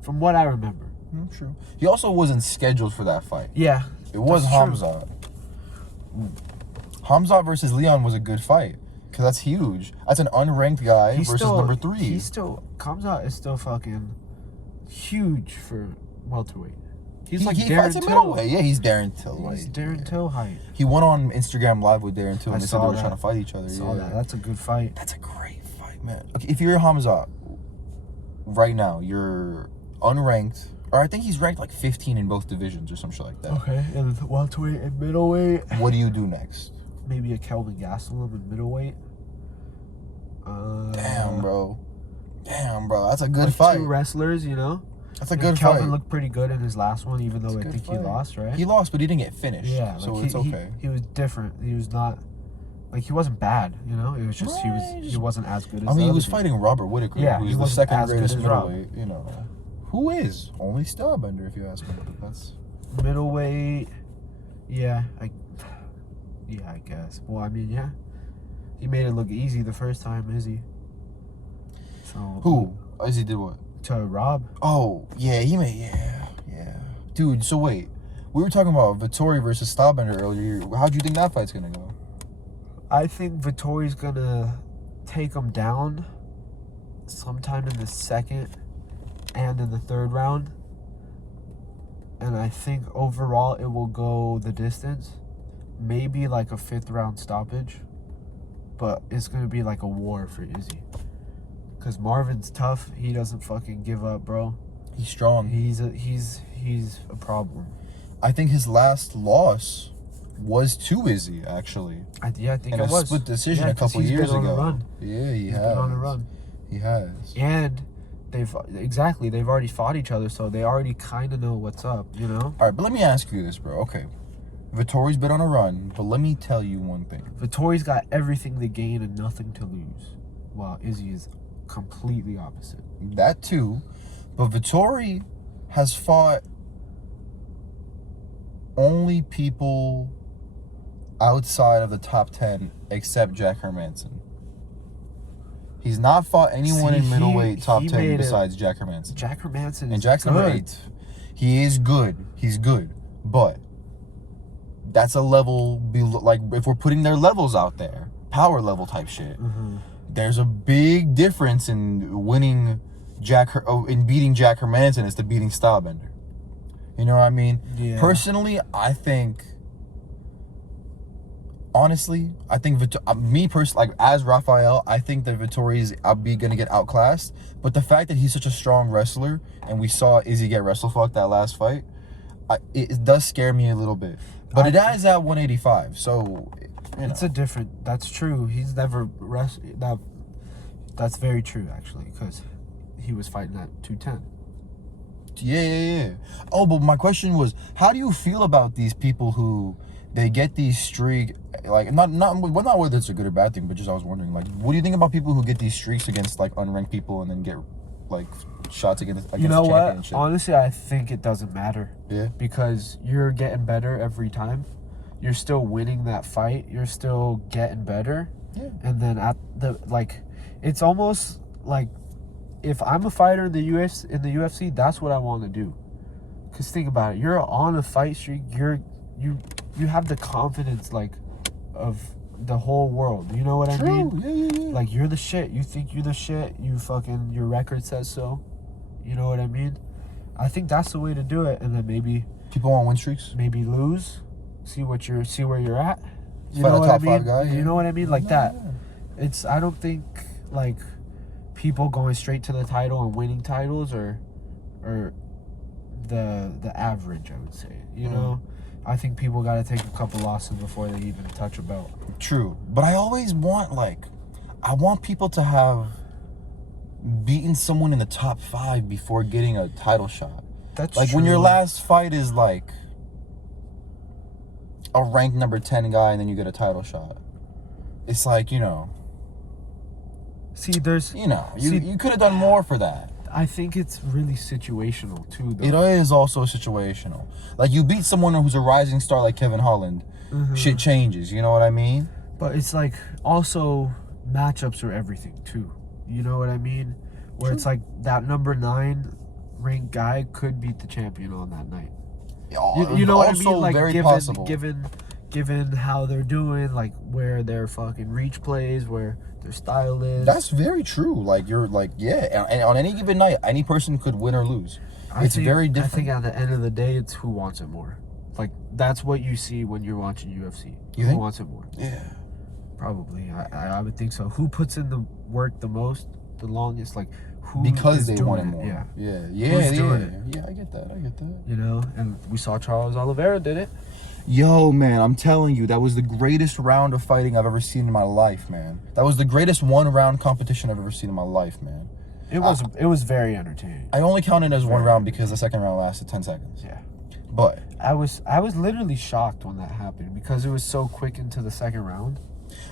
From what I remember. True. He also wasn't scheduled for that fight. Yeah. It was that's true. Hamza. Hamza versus Leon was a good fight because that's huge. That's an unranked guy He's versus still, number 3. He still comes out is still fucking huge for welterweight. He's like he Darren fights at Till. middleweight. Yeah, he's Darren Till. He's Like, Darren Till height. he went on Instagram Live with Darren Till I and they said saw they were that. trying to fight each other. Saw yeah. that. That's a good fight. That's a great fight, man. Okay, if you're Hamza, right now, you're unranked, or I think he's ranked like 15 in both divisions or some shit like that. Okay, and welterweight and middleweight. What do you do next? Maybe a Kelvin Gastelum in middleweight. Damn, bro. That's a good Like fight. Two wrestlers, you know. That's a good Kelvin fight. looked pretty good in his last one, even though I Good think he fight. lost, right? He lost, but he didn't get finished. Yeah, so like it's okay. He was different. He was not like he wasn't bad, you know. It was just he wasn't as good as. I mean, the he other was dude. fighting Robert Whittaker, Yeah, who's he the wasn't second as good greatest as Rob. middleweight. You know, who is only Stylebender, if you ask me. But that's Middleweight, yeah, I guess. Well, I mean, yeah, he made it look easy the first time, Izzy. So who? Izzy did what? to Rob? Oh, yeah, he made, yeah. Dude, so wait. We were talking about Vittori versus Stylebender earlier. How do you think that fight's gonna go? I think Vittori's gonna take him down sometime in the second and in the third round. And I think overall it will go the distance. Maybe like a 5th round stoppage. But it's gonna be like a war for Izzy. Cause Marvin's tough. He doesn't fucking give up, bro. He's strong. He's a problem. I think his last loss was to Izzy, actually. I think In it a was split decision Yeah, a 'cause couple he's years been on ago. a run. Yeah, he He's has. been on a run. He has. And they've already fought each other, so they already kind of know what's up, you know. All right, but let me ask you this, bro. Okay, Vittori's been on a run, but let me tell you one thing. Vittori's got everything to gain and nothing to lose, while Izzy is completely opposite. That too, but Vittori has fought only people outside of the top 10 except Jack Hermanson. He's not fought anyone See, in middleweight top he 10 made it- besides Jack Hermanson. Jack Hermanson is And Jack's good. number 8. He is good. He's good. But that's a level below, like if we're putting their levels out there, power level type shit. Mm-hmm. There's a big difference in winning in beating Jack Hermanson as to beating Stylebender. You know what I mean? Yeah. Personally, I think honestly, I think like as Raphael, I think that Vittori's gonna get outclassed. But the fact that he's such a strong wrestler, and we saw Izzy get wrestle fucked that last fight, it does scare me a little bit. But it is at 185, so you know. It's a different. That's true. He's never That's very true, actually, because he was fighting at 210. Yeah. Oh, but my question was, how do you feel about these people who they get these streak, like not whether it's a good or bad thing, but just I was wondering, like, what do you think about people who get these streaks against like unranked people and then get like shots against You know the what? championship? Honestly, I think it doesn't matter. Yeah. Because you're getting better every time. You're still winning that fight. You're still getting better. Yeah. And then at the it's almost like if I'm a fighter in the UFC, that's what I want to do. Cause think about it, you're on a fight streak. You have the confidence like of the whole world. You know what I mean? Yeah. Like you're the shit. You think you're the shit. Your record says so. You know what I mean? I think that's the way to do it. And then maybe People want win streaks. maybe lose, see where you're at. You Fight know a what top I mean? five guy, yeah. You know what I mean? Like that. Yeah. It's I don't think like people going straight to the title and winning titles or the average, I would say. You know? I think people got to take a couple losses before they even touch a belt. True, but I always want I want people to have beaten someone in the top 5 before getting a title shot. That's like true. when your last fight is like a ranked number 10 guy and then you get a title shot. It's like, See, there's you could have done more for that. I think it's really situational too, though. It is also situational. Like you beat someone who's a rising star like Kevin Holland, shit changes. You know what I mean? But it's like also matchups are everything too. You know what I mean? Where True. it's like that number 9 ranked guy could beat the champion on that night. You know what I mean? Like very possible. given how they're doing, like where their fucking reach plays, where their style is. That's very true. Like you're like, yeah, and on any given night, any person could win or lose. It's very different. I think at the end of the day, it's who wants it more. Like that's what you see when you're watching UFC. You who think? wants it more? Yeah. Probably. I would think so. Who puts in the work the most, the longest? Like who? Because is they doing want it it? more. Yeah. Yeah. Who's doing it? Yeah, I get that. You know, and we saw Charles Oliveira did it. Yo, man, I'm telling you, that was the greatest round of fighting I've ever seen in my life, man. That was the greatest one-round competition I've ever seen in my life, man. It was very entertaining. I only count it as one round because the second round lasted 10 seconds. Yeah. But I was literally shocked when that happened because it was so quick into the second round.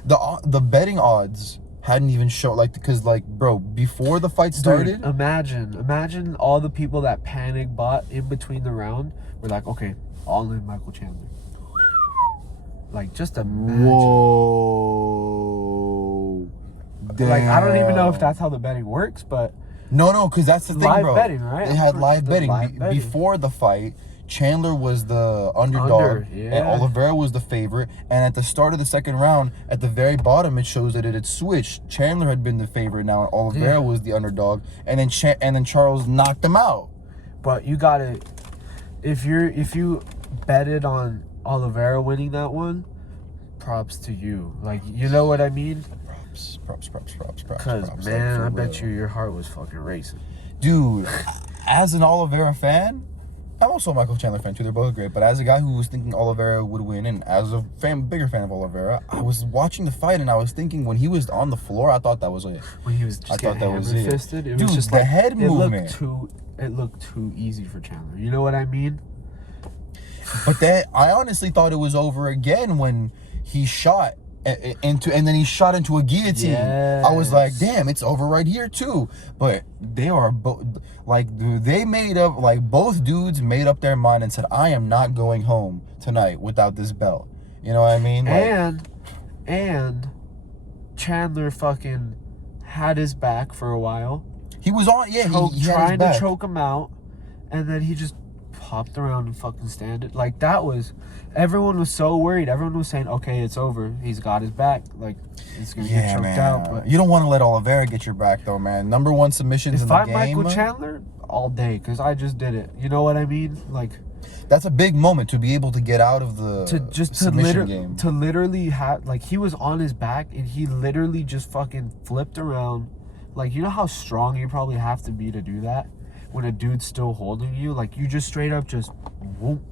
the betting odds hadn't even shown, because bro, before the fight started, Dude, imagine all the people that panic bought in between the round were like, okay, all in Michael Chandler. Like, just imagine. Whoa. Damn. Like, I don't even know if that's how the betting works, but No, because that's the thing, live bro. betting, right? They had I'm live pretty sure betting. live betting. Before the fight. Chandler was the underdog, and Oliveira was the favorite. And at the start of the second round, at the very bottom, it shows that it had switched. Chandler had been the favorite now, and Oliveira was the underdog. And then Charles knocked him out. But you gotta, if you betted on Oliveira winning that one, props to you. Like, you know what I mean? Props. Because man, I bet you your heart was fucking racing. Dude, as an Oliveira fan, I'm also a Michael Chandler fan too. They're both great. But as a guy who was thinking Oliveira would win, and as a bigger fan of Oliveira, I was watching the fight and I was thinking when he was on the floor, I thought that was it. When he was just fisted, it Dude, was just the head movement. It looked too easy for Chandler. You know what I mean? But then I honestly thought it was over again when he shot and then he shot into a guillotine. Yes. I was like, damn, it's over right here too. But they are both both dudes made up their mind and said, I am not going home tonight without this belt. You know what I mean? And Chandler fucking had his back for a while. He was on, he trying to choke him out, and then he just popped around and fucking stand it. Like, that was, everyone was so worried. Everyone was saying, okay, it's over. He's got his back. Like, it's gonna get choked out. But you don't want to let Oliveira get your back, though, man. Number one submissions in the game. If I'm Michael Chandler, all day, because I just did it. You know what I mean? Like, that's a big moment to be able to get out of the submission game. To literally have, like, he was on his back and he literally just fucking flipped around. Like, you know how strong you probably have to be to do that when a dude's still holding you? Like, you just straight up just whoop,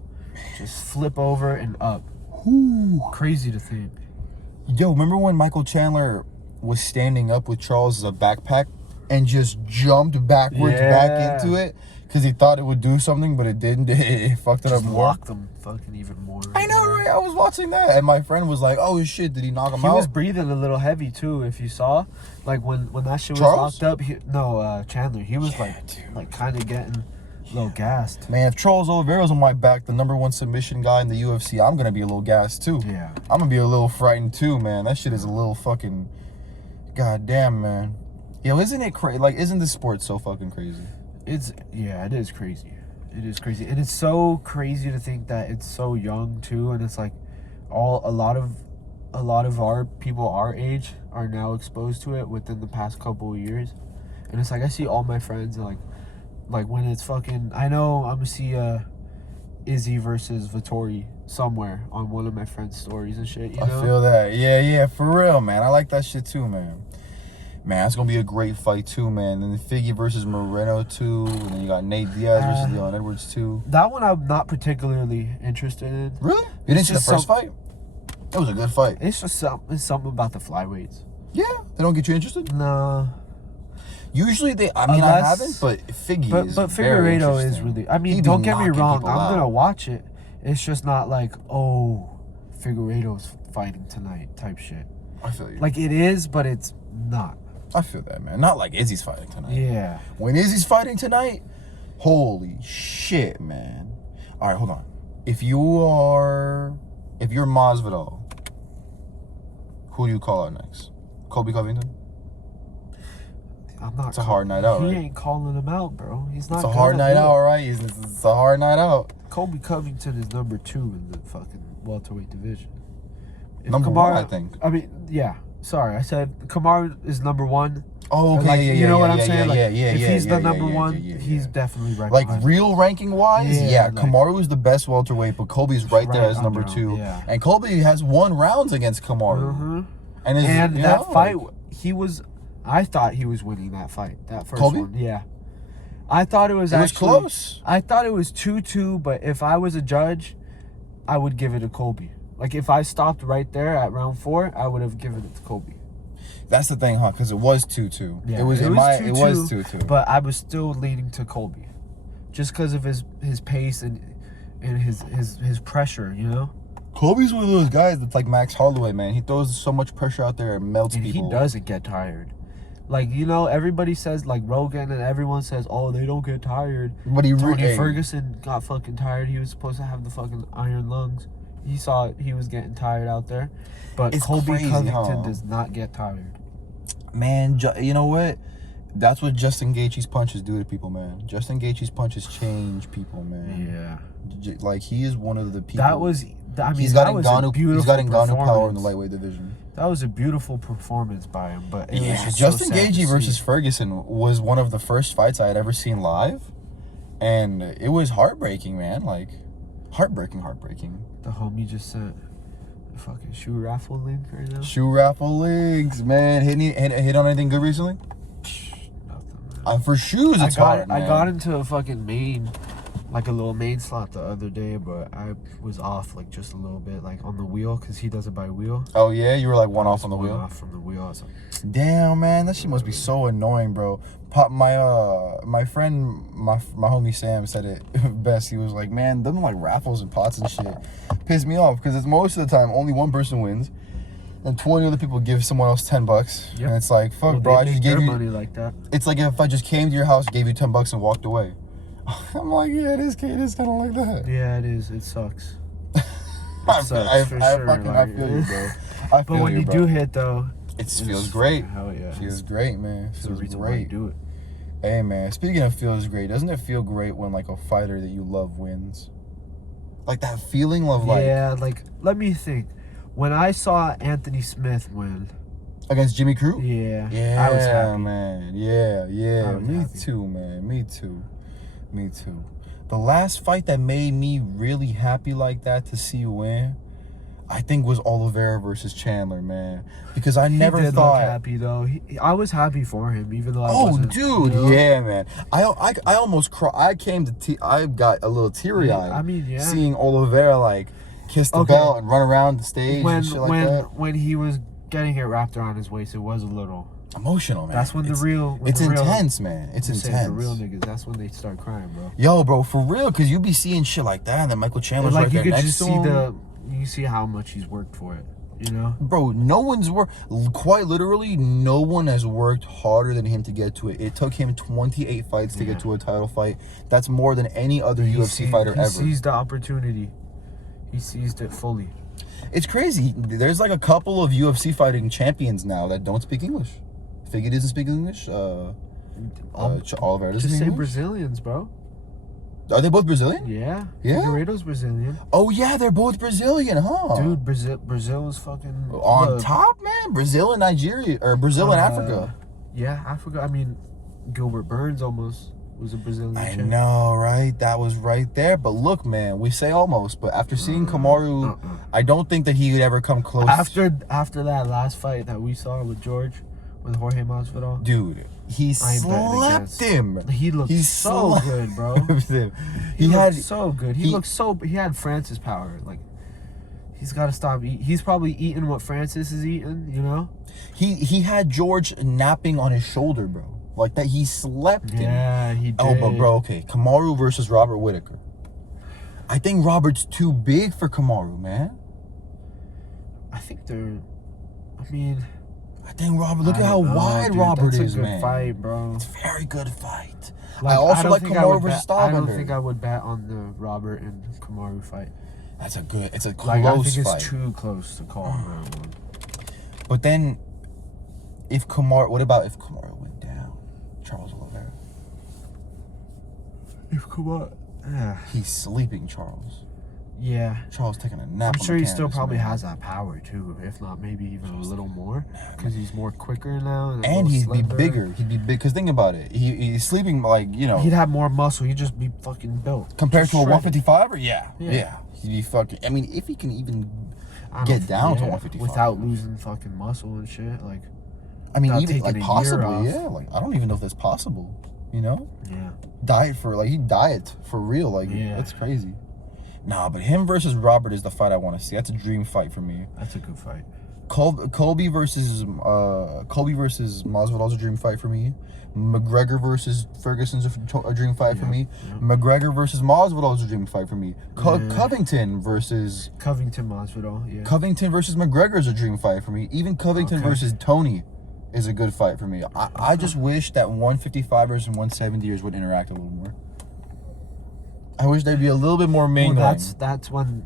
just flip over and up. Ooh. Crazy to think. Yo, remember when Michael Chandler was standing up with Charles as a backpack and just jumped backwards back into it because he thought it would do something, but it didn't. It fucked it up more. Locked them fucking even more. I know, right? I was watching that, and my friend was like, "Oh shit, did he knock him out?" He was breathing a little heavy too. If you saw, like when that shit was Charles? locked up, Chandler. He was like kind of getting a little gassed. Man, if Charles Oliveira's on my back, the #1 submission guy in the UFC, I'm gonna be a little gassed too. Yeah. I'm gonna be a little frightened too, man. That shit is a little fucking, goddamn, man. Yo, isn't it crazy? Like, isn't this sport so fucking crazy? It is crazy. It is crazy, and it's so crazy to think that it's so young too, and it's like a lot of our people our age are now exposed to it within the past couple of years, and it's like I see all my friends and like when it's fucking, I know I'm gonna see Izzy versus Vittori somewhere on one of my friends' stories and shit. You know? I feel that. Yeah, for real, man. I like that shit too, man. Man, it's gonna be a great fight too, man. And then Figgy versus Moreno too, and then you got Nate Diaz versus Leon Edwards too. That one I'm not particularly interested in. Really? You didn't see the first fight? That was a good fight. It's just something about the flyweights. Yeah, they don't get you interested. No. Usually they. I mean, I haven't, but Figgy is but very Figueiredo is interesting. really. I mean, He be don't get me knocking wrong. people I'm out. gonna watch it. It's just not like, oh, Figueiredo's fighting tonight type shit. I feel you. Like it is, but it's not. I feel that, man. Not like Izzy's fighting tonight. Yeah. When Izzy's fighting tonight, holy shit, man. All right, hold on. If you're Masvidal, who do you call out next? Colby Covington? I'm not. It's a hard night out, He right? ain't calling him out, bro. He's not. It's a hard gonna night do it. out, right? It's a hard night out. Colby Covington is number 2 in the fucking welterweight division. If Number 1, I think. I mean, yeah. Sorry, I said Kamaru is number 1. Oh, okay, Like, yeah, you know what I'm saying? Yeah, Like, yeah, if yeah, he's yeah, the number yeah, 1, yeah, he's yeah. definitely right Like behind real ranking wise, Yeah, yeah, like- Kamaru is the best welterweight, but Colby's right there Right as number under 2. him, yeah. And Colby has won rounds against Kamaru. Mhm. And you that know, fight, like, I thought he was winning that fight. That first Colby? one, yeah. I thought it was it was actually close. I thought it was 2-2, but if I was a judge, I would give it to Colby. Like if I stopped right there at round 4, I would have given it to Colby. That's the thing, huh? Because it was 2-2. Yeah, It was 2-2. But I was still leaning to Colby, just because of his pace and his pressure, you know. Colby's one of those guys that's like Max Holloway, man. He throws so much pressure out there and melts And people. he doesn't get tired. Like, you know, everybody says, like Rogan and everyone says, oh, they don't get tired. But Tony Ferguson got fucking tired. He was supposed to have the fucking iron lungs. He saw it. He was getting tired out there. But It's Colby crazy, Covington huh? does not get tired. Man, you know what? That's what Justin Gaethje's punches do to people, man. Justin Gaethje's punches change people, man. Yeah. Like, he is one of the people. That was, I mean, he's got that was a beautiful He's got Ngannou power in the performance. lightweight division. That was a beautiful performance by him, but it was just Justin so sad to Gaethje see. versus Ferguson was one of the first fights I had ever seen live, and it was heartbreaking, man. Like, heartbreaking. The homie just sent a fucking shoe raffle link right now. Shoe raffle links, man. Hit on anything good recently? Nothing, man. For shoes, it's hard, man. I got into a fucking main, like a little main slot the other day, but I was off like just a little bit, like on the wheel, because he does it by wheel. Oh yeah, you were like one off on the One wheel. off from the wheel. I was like, Damn, man, that shit must be so annoying, bro. My friend, my homie Sam said it best. He was like, man, them like raffles and pots and shit piss me off, because it's most of the time only one person wins, and 20 other people give someone else $10, Yep. and it's like, fuck, well, bro, I they just make gave their you. money like that. It's like if I just came to your house, gave you $10, and walked away. I'm like, yeah, it is kind of like that. Yeah, it is. It sucks. I sucks, for sure, fucking, I like- feel you, bro. I feel But when you bro. do hit though, It feels great. Hell yeah. Feels great, man. It's the Feels reason why you great. do it. Hey, man. Speaking of feels great, doesn't it feel great when like a fighter that you love wins? Like that feeling of like Yeah, like let me think. When I saw Anthony Smith win, against Jimmy Crute. yeah, I was happy. Man. Yeah. I was Me happy. too, man. Me too. The last fight that made me really happy like that to see you win, I think, was Oliveira versus Chandler, man. Because I never he did thought. look happy though. I was happy for him, even though I Oh, wasn't. dude, you know? yeah, man. I almost cried. I got a little teary eyed. I mean, yeah. Seeing Oliveira like kiss the Okay. ball and run around the stage When and shit like that. when he was getting it wrapped around his waist, it was a little. Emotional, man. That's when it's, the real. It's intense, man. It's intense. The real niggas. That's when they start crying, bro. Yo, bro, for real, because you be seeing shit like that, and then Michael Chandler's Like right you there could next just to see him. you see how much he's worked for it. You know, bro. No one's worked. Quite literally, no one has worked harder than him to get to it. It took him 28 fights to get to a title fight. That's more than any other UFC fighter ever. He seized the opportunity. He seized it fully. It's crazy. There's like a couple of UFC fighting champions now that don't speak English. Figgy doesn't speak English. Oliveira doesn't Just speak say English. Brazilians, bro. Are they both Brazilian? Yeah. Yeah? Figueiredo's Brazilian. Oh yeah, they're both Brazilian, huh? Dude, Brazil is fucking on top, man. Brazil and Nigeria, or Brazil and Africa. Yeah, Africa. I mean, Gilbert Burns almost was a Brazilian. I champ. know, right? That was right there. But look, man, we say almost, but after seeing Kamaru, I don't think that he would ever come close. After that last fight that we saw with George, with Jorge Masvidal, dude, he slept him. He looked so good, bro. He looked so good. He had Francis power. Like, he's got to stop eating. He's probably eating what Francis is eating, you know? He had George napping on his shoulder, bro. Like that, he slept him. Yeah, he did. Oh, but bro, okay. Kamaru versus Robert Whittaker. I think Robert's too big for Kamaru, man. I think they're... I mean... I think Robert... Look at how wide Robert is, man. That's a good fight, bro. It's a very good fight. Like, I also like Kamaru versus Stylebender. I don't think I would bet on the Robert and Kamaru fight. It's a close I think fight. it's too close to call that one. But then, what about if Kamaru went down? Charles Oliveira. He's sleeping, Charles. Yeah. Charles taking a nap. I'm sure he still probably has that power too, if not maybe even a little more, because he's more quicker now. And he'd be bigger. He'd be big. Because think about it. He's sleeping like, you know. He'd have more muscle. He'd just be fucking built. Compared to a 155er? Yeah. He'd be fucking. I mean, if he can even get down to 155 without losing fucking muscle and shit, like. I mean, even like possibly, yeah. Like, I don't even know if that's possible. You know? Yeah. He diet for real. Like, that's crazy. Nah, but him versus Robert is the fight I want to see. That's a dream fight for me. That's a good fight. Colby versus Masvidal's a dream fight for me. McGregor versus Ferguson's a dream fight for me. McGregor versus Masvidal is a dream fight for me. Covington versus Masvidal. Yeah. Covington versus McGregor is a dream fight for me. Even Covington versus Tony is a good fight for me. I just wish that 155ers and 170ers would interact a little more. I wish there'd be a little bit more mingling. Well, that's when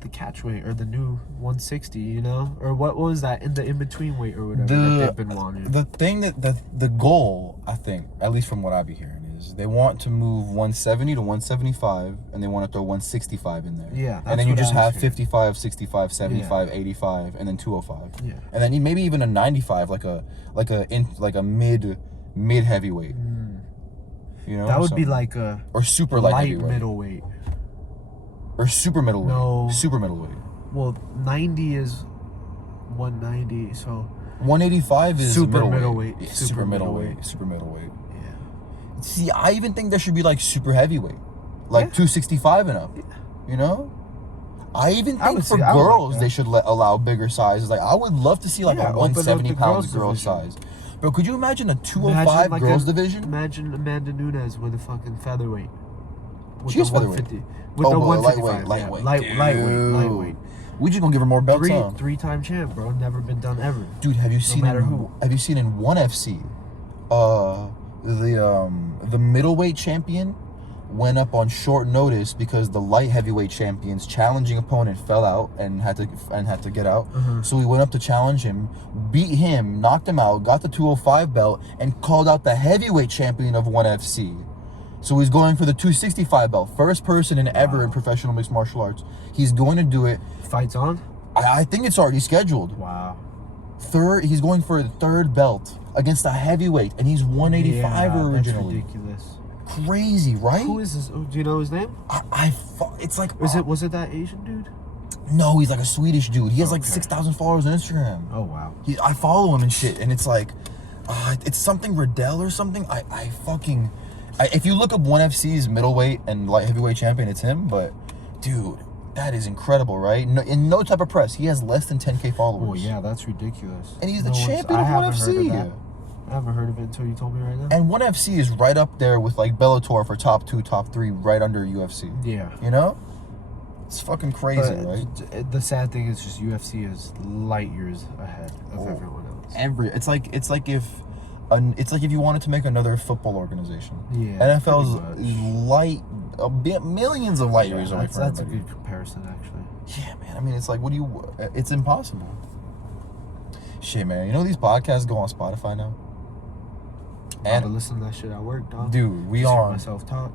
the catch weight or the new 160, you know, or what was that in the in between weight or whatever that they've been wanting. The thing the goal, I think, at least from what I be hearing, is they want to move 170 to 175, and they want to throw 165 in there. Yeah, and then you just have 55, 65, 75, 85, and then 205. Yeah, and then maybe even a 95, like a mid heavyweight. You know, that would be like a or super light middleweight or super middleweight. No, super middleweight. Well, 90 is 190, so 185 is super middleweight. Yeah, super middleweight. Super middleweight. Yeah. See, I even think there should be like super heavyweight, like 265 and up. Yeah. You know, I even think for girls they should allow bigger sizes. Like I would love to see like a 170 pounds girl size. Bro, could you imagine a 205 girls division? Imagine Amanda Nunes with a fucking featherweight. She's featherweight. With the 155. Lightweight. We just gonna give her more belts. Three-time champ, bro. Never been done ever. Dude, have you seen in ONE FC, the middleweight champion went up on short notice because the light heavyweight champion's challenging opponent fell out and had to get out. So he went up to challenge him, beat him, knocked him out, got the 205 belt, and called out the heavyweight champion of ONE FC. So he's going for the 265 belt. First person ever in professional mixed martial arts. He's going to do it. Fight's on? I think it's already scheduled. Wow. He's going for a third belt against a heavyweight, and he's 185 originally. That's ridiculous. Crazy, right? Who is this? Do you know his name? It's like... Was it that Asian dude? No, he's like a Swedish dude. He has like 6,000 followers on Instagram. Oh, wow. I follow him and shit, and it's like... it's something Riddell or something. If you look up ONE FC's middleweight and light heavyweight champion, it's him, but... Dude, that is incredible, right? In no type of press. He has less than 10K followers. Oh, yeah, that's ridiculous. And he's the champion of ONE FC. I haven't heard of it until you told me right now. And ONE FC is right up there with like Bellator for top 2, top 3, right under UFC. Yeah. You know? It's fucking crazy, But right? the sad thing is just UFC is light years ahead of everyone else. It's like if you wanted to make another football organization. Yeah, NFL's pretty much. millions of light years away from That's a everybody. good comparison, actually. Yeah, man. I mean, it's like, it's impossible. Shit, man. You know these podcasts go on Spotify now? And to listen to that shit at work, dog. Dude, we Just hear on. myself talk.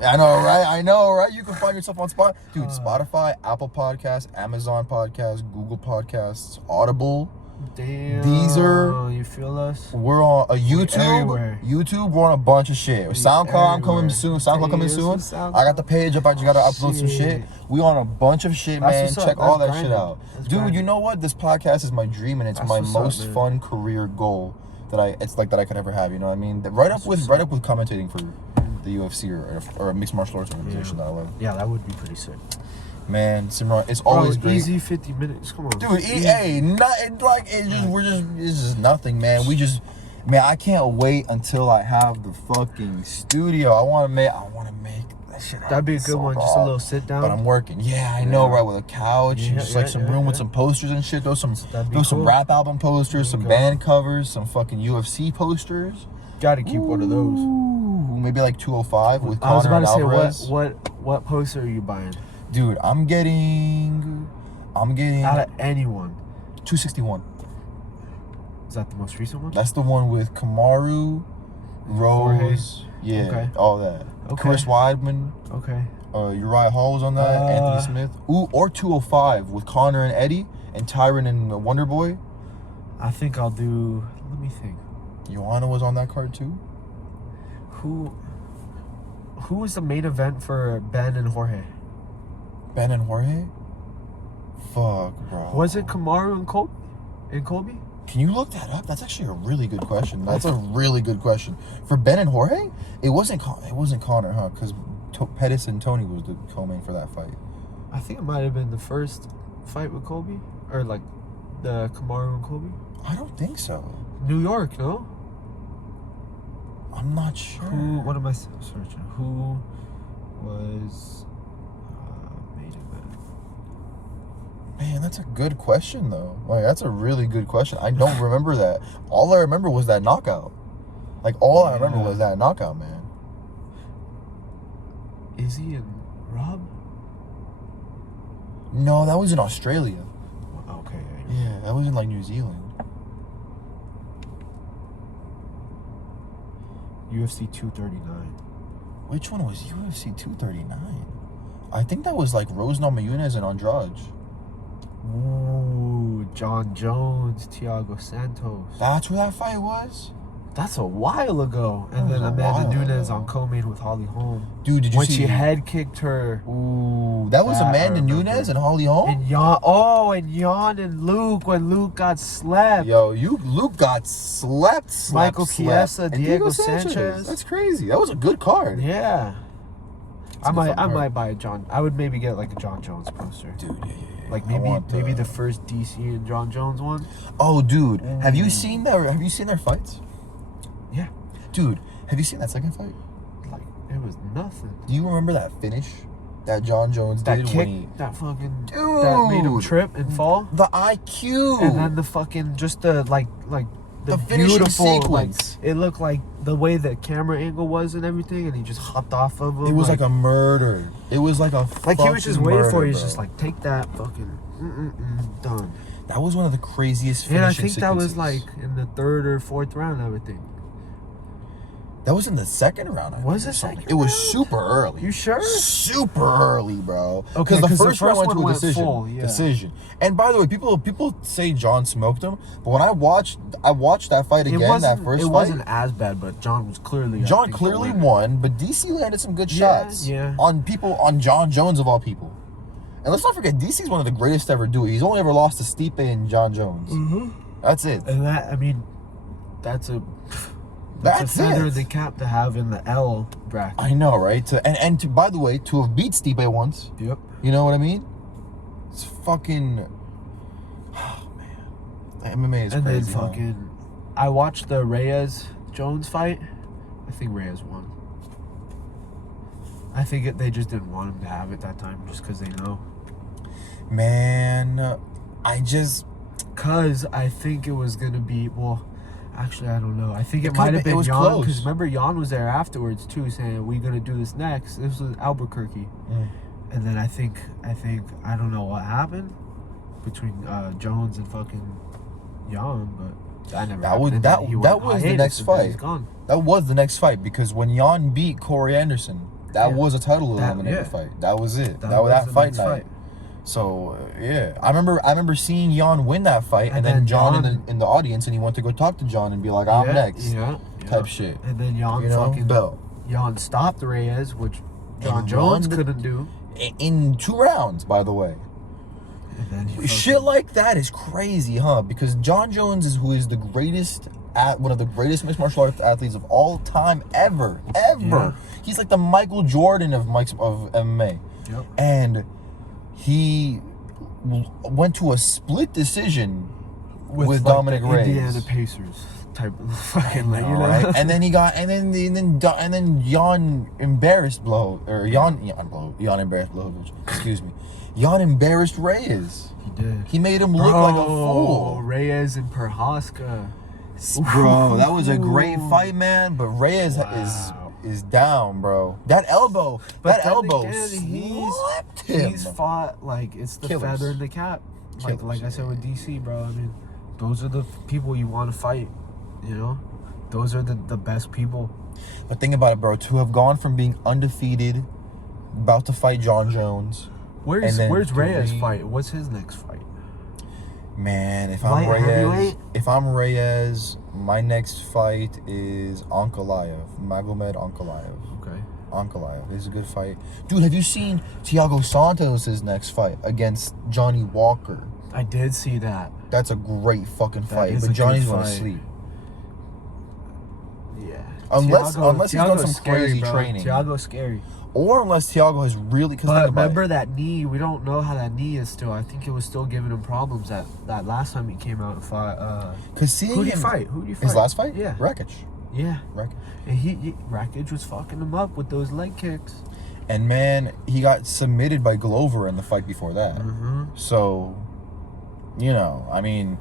I know, right? You can find yourself on Spotify. Dude, Spotify, Apple Podcasts, Amazon Podcasts, Google Podcasts, Audible. Damn. Deezer. You feel us? We're on YouTube. Everywhere. YouTube, we're on a bunch of shit. SoundCloud, I'm coming soon. SoundCloud coming soon. I got the page up. I just gotta upload some shit. We on a bunch of shit, man. Check all that shit out. Dude, you know what? This podcast is my dream, and it's my most fun career goal that I could ever have. You know what I mean? Right up with commentating for the UFC or a mixed martial arts organization that I love. Yeah, that would be pretty sick. Man, Simran, it's always great. Easy 50 minutes. Come on, dude. It's just nothing, man. I can't wait until I have the fucking studio. I want to make that shit. That'd be a good one. Just a little sit down. But I'm working. Yeah, I know, right? With a couch, and just like some room with some posters and shit. Those some rap album posters, some band covers, some fucking UFC posters. Gotta keep one of those. Maybe like 205 with Conor I was about to Alvarez. say, what poster are you buying? Dude, I'm getting out of anyone. 261. Is that the most recent one? That's the one with Kamaru, Rose, all that. Okay. Chris Weidman. Okay. Uriah Hall was on that. Anthony Smith. Or 205 with Connor and Eddie and Tyron and Wonderboy. I think I'll do. Let me think. Joanna was on that card too. Who was the main event for Ben and Jorge? Ben and Jorge? Fuck, bro. Was it Kamaru and Colby? Can you look that up? That's actually a really good question. That's a really good question. For Ben and Jorge, it wasn't Connor, huh? Because Pettis and Tony was the co-main for that fight. I think it might have been the first fight with Colby, or like the Kamaru and Colby. I don't think so. New York, no? I'm not sure. What am I searching? Who was main event? Man, that's a good question, though. Like, that's a really good question. I don't remember that. All I remember was that knockout. Like, all I remember was that knockout, man. Izzy and Rob? No, that was in Australia. Okay. Yeah, that was in, like, New Zealand. UFC 239. Which one was UFC 239? I think that was, like, Rose Namajunas and Andrade. Ooh, John Jones, Thiago Santos. That's where that fight was? That's a while ago. And then Amanda Nunes on co-main with Holly Holm. Dude, did you when see? she head kicked her. Ooh, that was Amanda Nunes and Holly Holm? And Jan and Luke, when Luke got slept. Yo, Luke got slept. Michael Chiesa, Diego Sanchez. That's crazy. That was a good card. Yeah. I might buy a John. I would maybe get like a John Jones poster. Dude, yeah. Like maybe the first DC and John Jones one. Oh, dude, have you seen their fights? Yeah. Dude, have you seen that second fight? Like it was nothing. Do you remember that finish that John Jones that did kick, when he... that fucking Dude, that made him trip and fall? The IQ. And then the fucking just the the finishing beautiful sequence. Like, it looked like the way the camera angle was and everything, and he just hopped off of him. It was like a murder. It was like a like he was just waiting for it. He's bro. just like, take that fucking done. That was one of the craziest finishing And I think sequences. that was like in the third or fourth round, I would think. That was in the second round. Was it second round? It was super early. You sure? Super early, bro. Okay, Because the first round went one to a went decision. full, yeah. Decision. And by the way, people say John smoked him, but when I watched that fight again, that first fight, it wasn't as bad, but John was clearly. John clearly won, but DC landed some good shots. Yeah. On John Jones of all people. And let's not forget, DC's one of the greatest to ever do it. He's only ever lost to Stipe and John Jones. Mm-hmm. That's it. And that's a feather in the cap to have in the L bracket. I know, right? By the way, to have beat Stipe once. Yep. You know what I mean? It's fucking. Oh man, MMA is and crazy. then fucking, I watched the Reyes Jones fight. I think Reyes won. I think they just didn't want him to have it that time, just because they know. Man, I just... Because I think it was going to be... Well, actually, I don't know. I think it might have been Jan. Because remember, Jan was there afterwards, too, saying, are we going to do this next? This was Albuquerque. And then I think... I don't know what happened between Jones and fucking Jan, but that never happened. That was the next fight. That was the next fight, because when Jan beat Corey Anderson, that was a title eliminator fight. That was it. That was that fight night. So yeah, I remember seeing Jan win that fight, and then John in the audience, and he went to go talk to John and be like, "I'm next," type shit. And then Jan Jan stopped Reyes, which John Jones couldn't do in 2 rounds, by the way. Shit like that is crazy, huh? Because John Jones is the greatest, one of the greatest mixed martial arts athletes of all time, ever. Yeah. He's like the Michael Jordan of MMA. Yep. And he went to a split decision with like Dominic Reyes. Indiana Pacers type of fucking, right? And then then Jan embarrassed Jan embarrassed Blachowicz. Excuse me. Jan embarrassed Reyes. He did. He made him look like a fool. Reyes and Prohaska. Bro, that was a great fight, man. But Reyes is down, bro. That elbow slapped him. He's fought like it's the feather in the cap. Like I said with DC, bro. I mean, those are the people you want to fight. You know, those are the best people. But think about it, bro. To have gone from being undefeated, about to fight John Jones. Where's Reyes fight? What's his next fight? Man, if I'm Reyes, my next fight is Ankalaev, Magomed Ankalaev. Okay. Ankalaev is a good fight. Dude, have you seen Thiago Santos' next fight against Johnny Walker? I did see that. That's a great fucking fight, but Johnny's going to sleep. Yeah. Unless he's done some crazy training. Thiago's scary. Or unless Thiago has really... But remember that knee, we don't know how that knee is still. I think it was still giving him problems that last time he came out and fought. Who did he fight? His last fight? Yeah. Rakic. Yeah. Rakic. And Rakic was fucking him up with those leg kicks. And man, he got submitted by Glover in the fight before that. So, you know, I mean...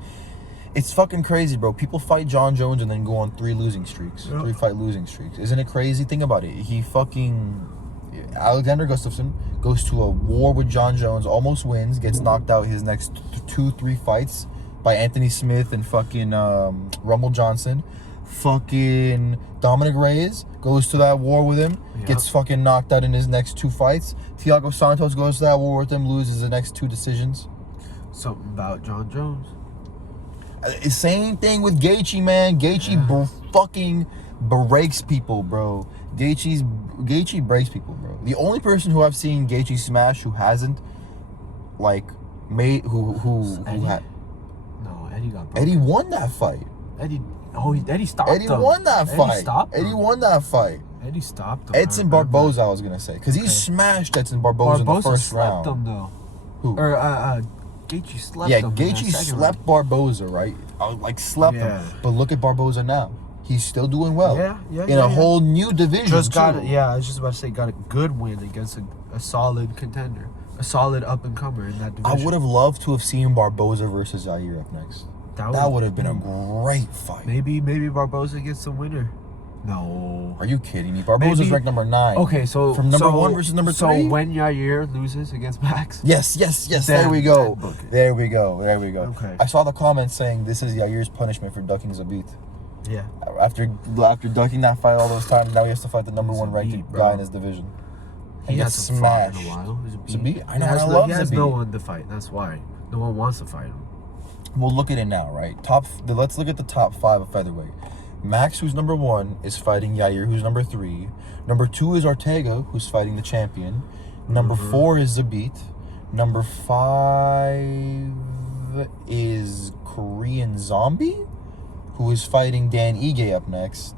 It's fucking crazy, bro. People fight John Jones and then go on 3 losing streaks. 3 fight losing streaks. Isn't it crazy? Think about it. Alexander Gustafsson goes to a war with John Jones, almost wins, gets knocked out his next 2-3 fights by Anthony Smith and fucking Rumble Johnson. Fucking Dominic Reyes goes to that war with him, gets fucking knocked out in his next 2 fights. Thiago Santos goes to that war with him, loses the next 2 decisions. Something about John Jones. Same thing with Gaethje, man. Gaethje fucking breaks people, bro. Gaethje breaks people, bro. The only person who I've seen Gaethje smash who hasn't, like, made who had. No, Eddie got broken. Eddie won that fight. Eddie stopped him. Eddie won that fight. Eddie won that fight. Eddie stopped him. Edson Barboza, I was gonna say, because he smashed Edson Barboza in the first round. Slept him though. Who? Or Gaethje slept him. Yeah, Gaethje slept Barboza, right? Slept him. But look at Barboza now. He's still doing well. In a whole new division. I was just about to say, got a good win against a solid contender, a solid up and comer in that division. I would have loved to have seen Barboza versus Zaire up next. That would have been a great fight. Maybe Barboza gets the winner. No. Are you kidding me? Barboza's ranked number 9. Okay, so from number 1 versus number 3. So when Yair loses against Max. Yes. There we go. There we go. Okay. I saw the comments saying this is Yair's punishment for ducking Zabit. Yeah. After ducking that fight all those times, now he has to fight the number 1 ranked guy in his division. He hasn't fought in a while. Zabit. I know. I love Zabit. He has no one to fight. That's why no one wants to fight him. Well, look at it now, right? Let's look at the top 5 of featherweight. Max, who's number 1, is fighting Yair, who's number 3. Number 2 is Ortega, who's fighting the champion. Number 4 is Zabit. Number 5 is Korean Zombie, who is fighting Dan Ige up next.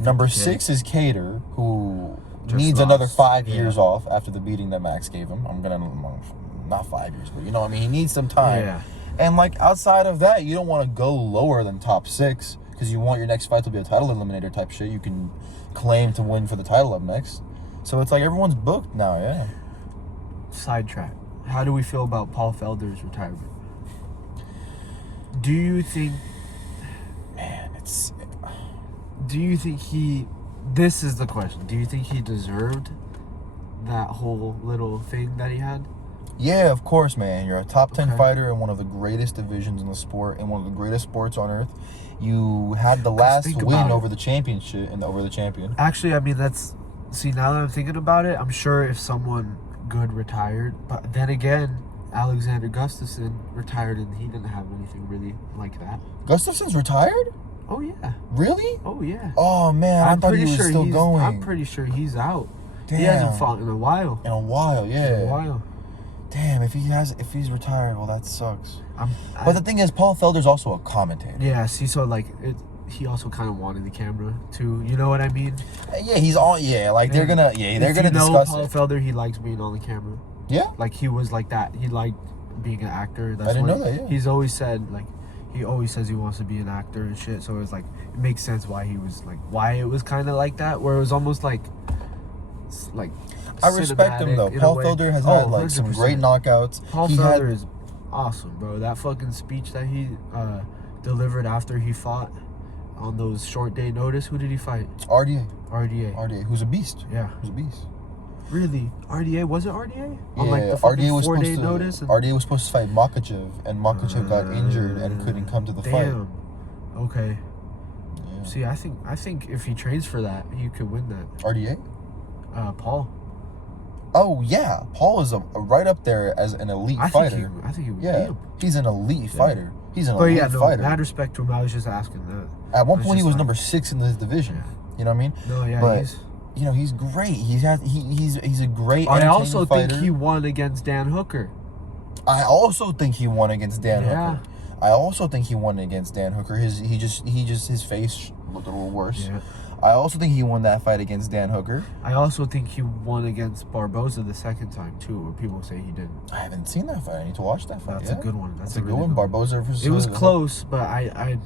Number 6 is Cater, who needs another 5 years off after the beating that Max gave him. Not 5 years, but you know what I mean? He needs some time. Yeah. And like outside of that, you don't want to go lower than top 6. Because you want your next fight to be a title eliminator type shit. You can claim to win for the title up next. So it's like everyone's booked now, yeah. Sidetrack. How do we feel about Paul Felder's retirement? Do you think... Man, it's... Do you think he... This is the question. Do you think he deserved that whole little thing that he had? Yeah, of course, man. You're a top 10 Okay. fighter in one of the greatest divisions in the sport, in one of the greatest sports on earth. You had the last think win about it. over the championship and over the champion. Actually, I mean, that's... See, now that I'm thinking about it, I'm sure if someone good retired, but then again, Alexander Gustafsson retired and he didn't have anything really like that. Gustafsson's retired? Oh, yeah. Really? Oh, yeah. Oh, man, I thought he was still going. I'm pretty sure he's out. Damn. He hasn't fought in a while. In a while, yeah. In a while. Damn, if he's retired, well, that sucks. But the thing is, Paul Felder's also a commentator. Yeah, see, so like he also kind of wanted the camera too. You know what I mean? Yeah, he's all like they're gonna discuss Paul it. Felder, he likes being on the camera. Yeah. Like he was like that. He liked being an actor. That's I didn't what know that. Yeah. He's always said like he always says he wants to be an actor and shit. So it's like it makes sense why he was like why it was kind of like that, where it was almost like. I respect him though. Paul Felder has had like some 100%. great knockouts. Paul Felder is awesome, bro. That fucking speech that he delivered after he fought on those short day notice. Who did he fight? RDA. Who's a beast. Yeah. Who's a beast. Really? RDA? Was it RDA? Yeah, On like the fucking RDA was 4 day supposed to. notice. RDA was supposed to fight Makachev, and Makachev got injured and couldn't come to the fight. Damn. Okay. Yeah. See, I think if he trains for that, he could win that. RDA? Paul. Oh yeah, Paul is right up there as an elite fighter. I think he would beat Yeah, him. he's an elite fighter. He's an But elite yeah, no, fighter. mad respect to him. I was just asking that. At one It's point, he just was like- number 6 in this division. Yeah. You know what I mean? No, yeah, But he's. you know, he's great. He's a great. I also fighter. think he won against Dan Hooker. I also think he won against Dan Yeah. Hooker. I also think he won against Dan Hooker. His face looked a little worse. Yeah. I also think he won that fight against Dan Hooker. I also think he won against Barboza the second time too, where people say he didn't. I haven't seen that fight. I need to watch that fight. That's a good one. That's a good really one. Barboza versus. It was close, but I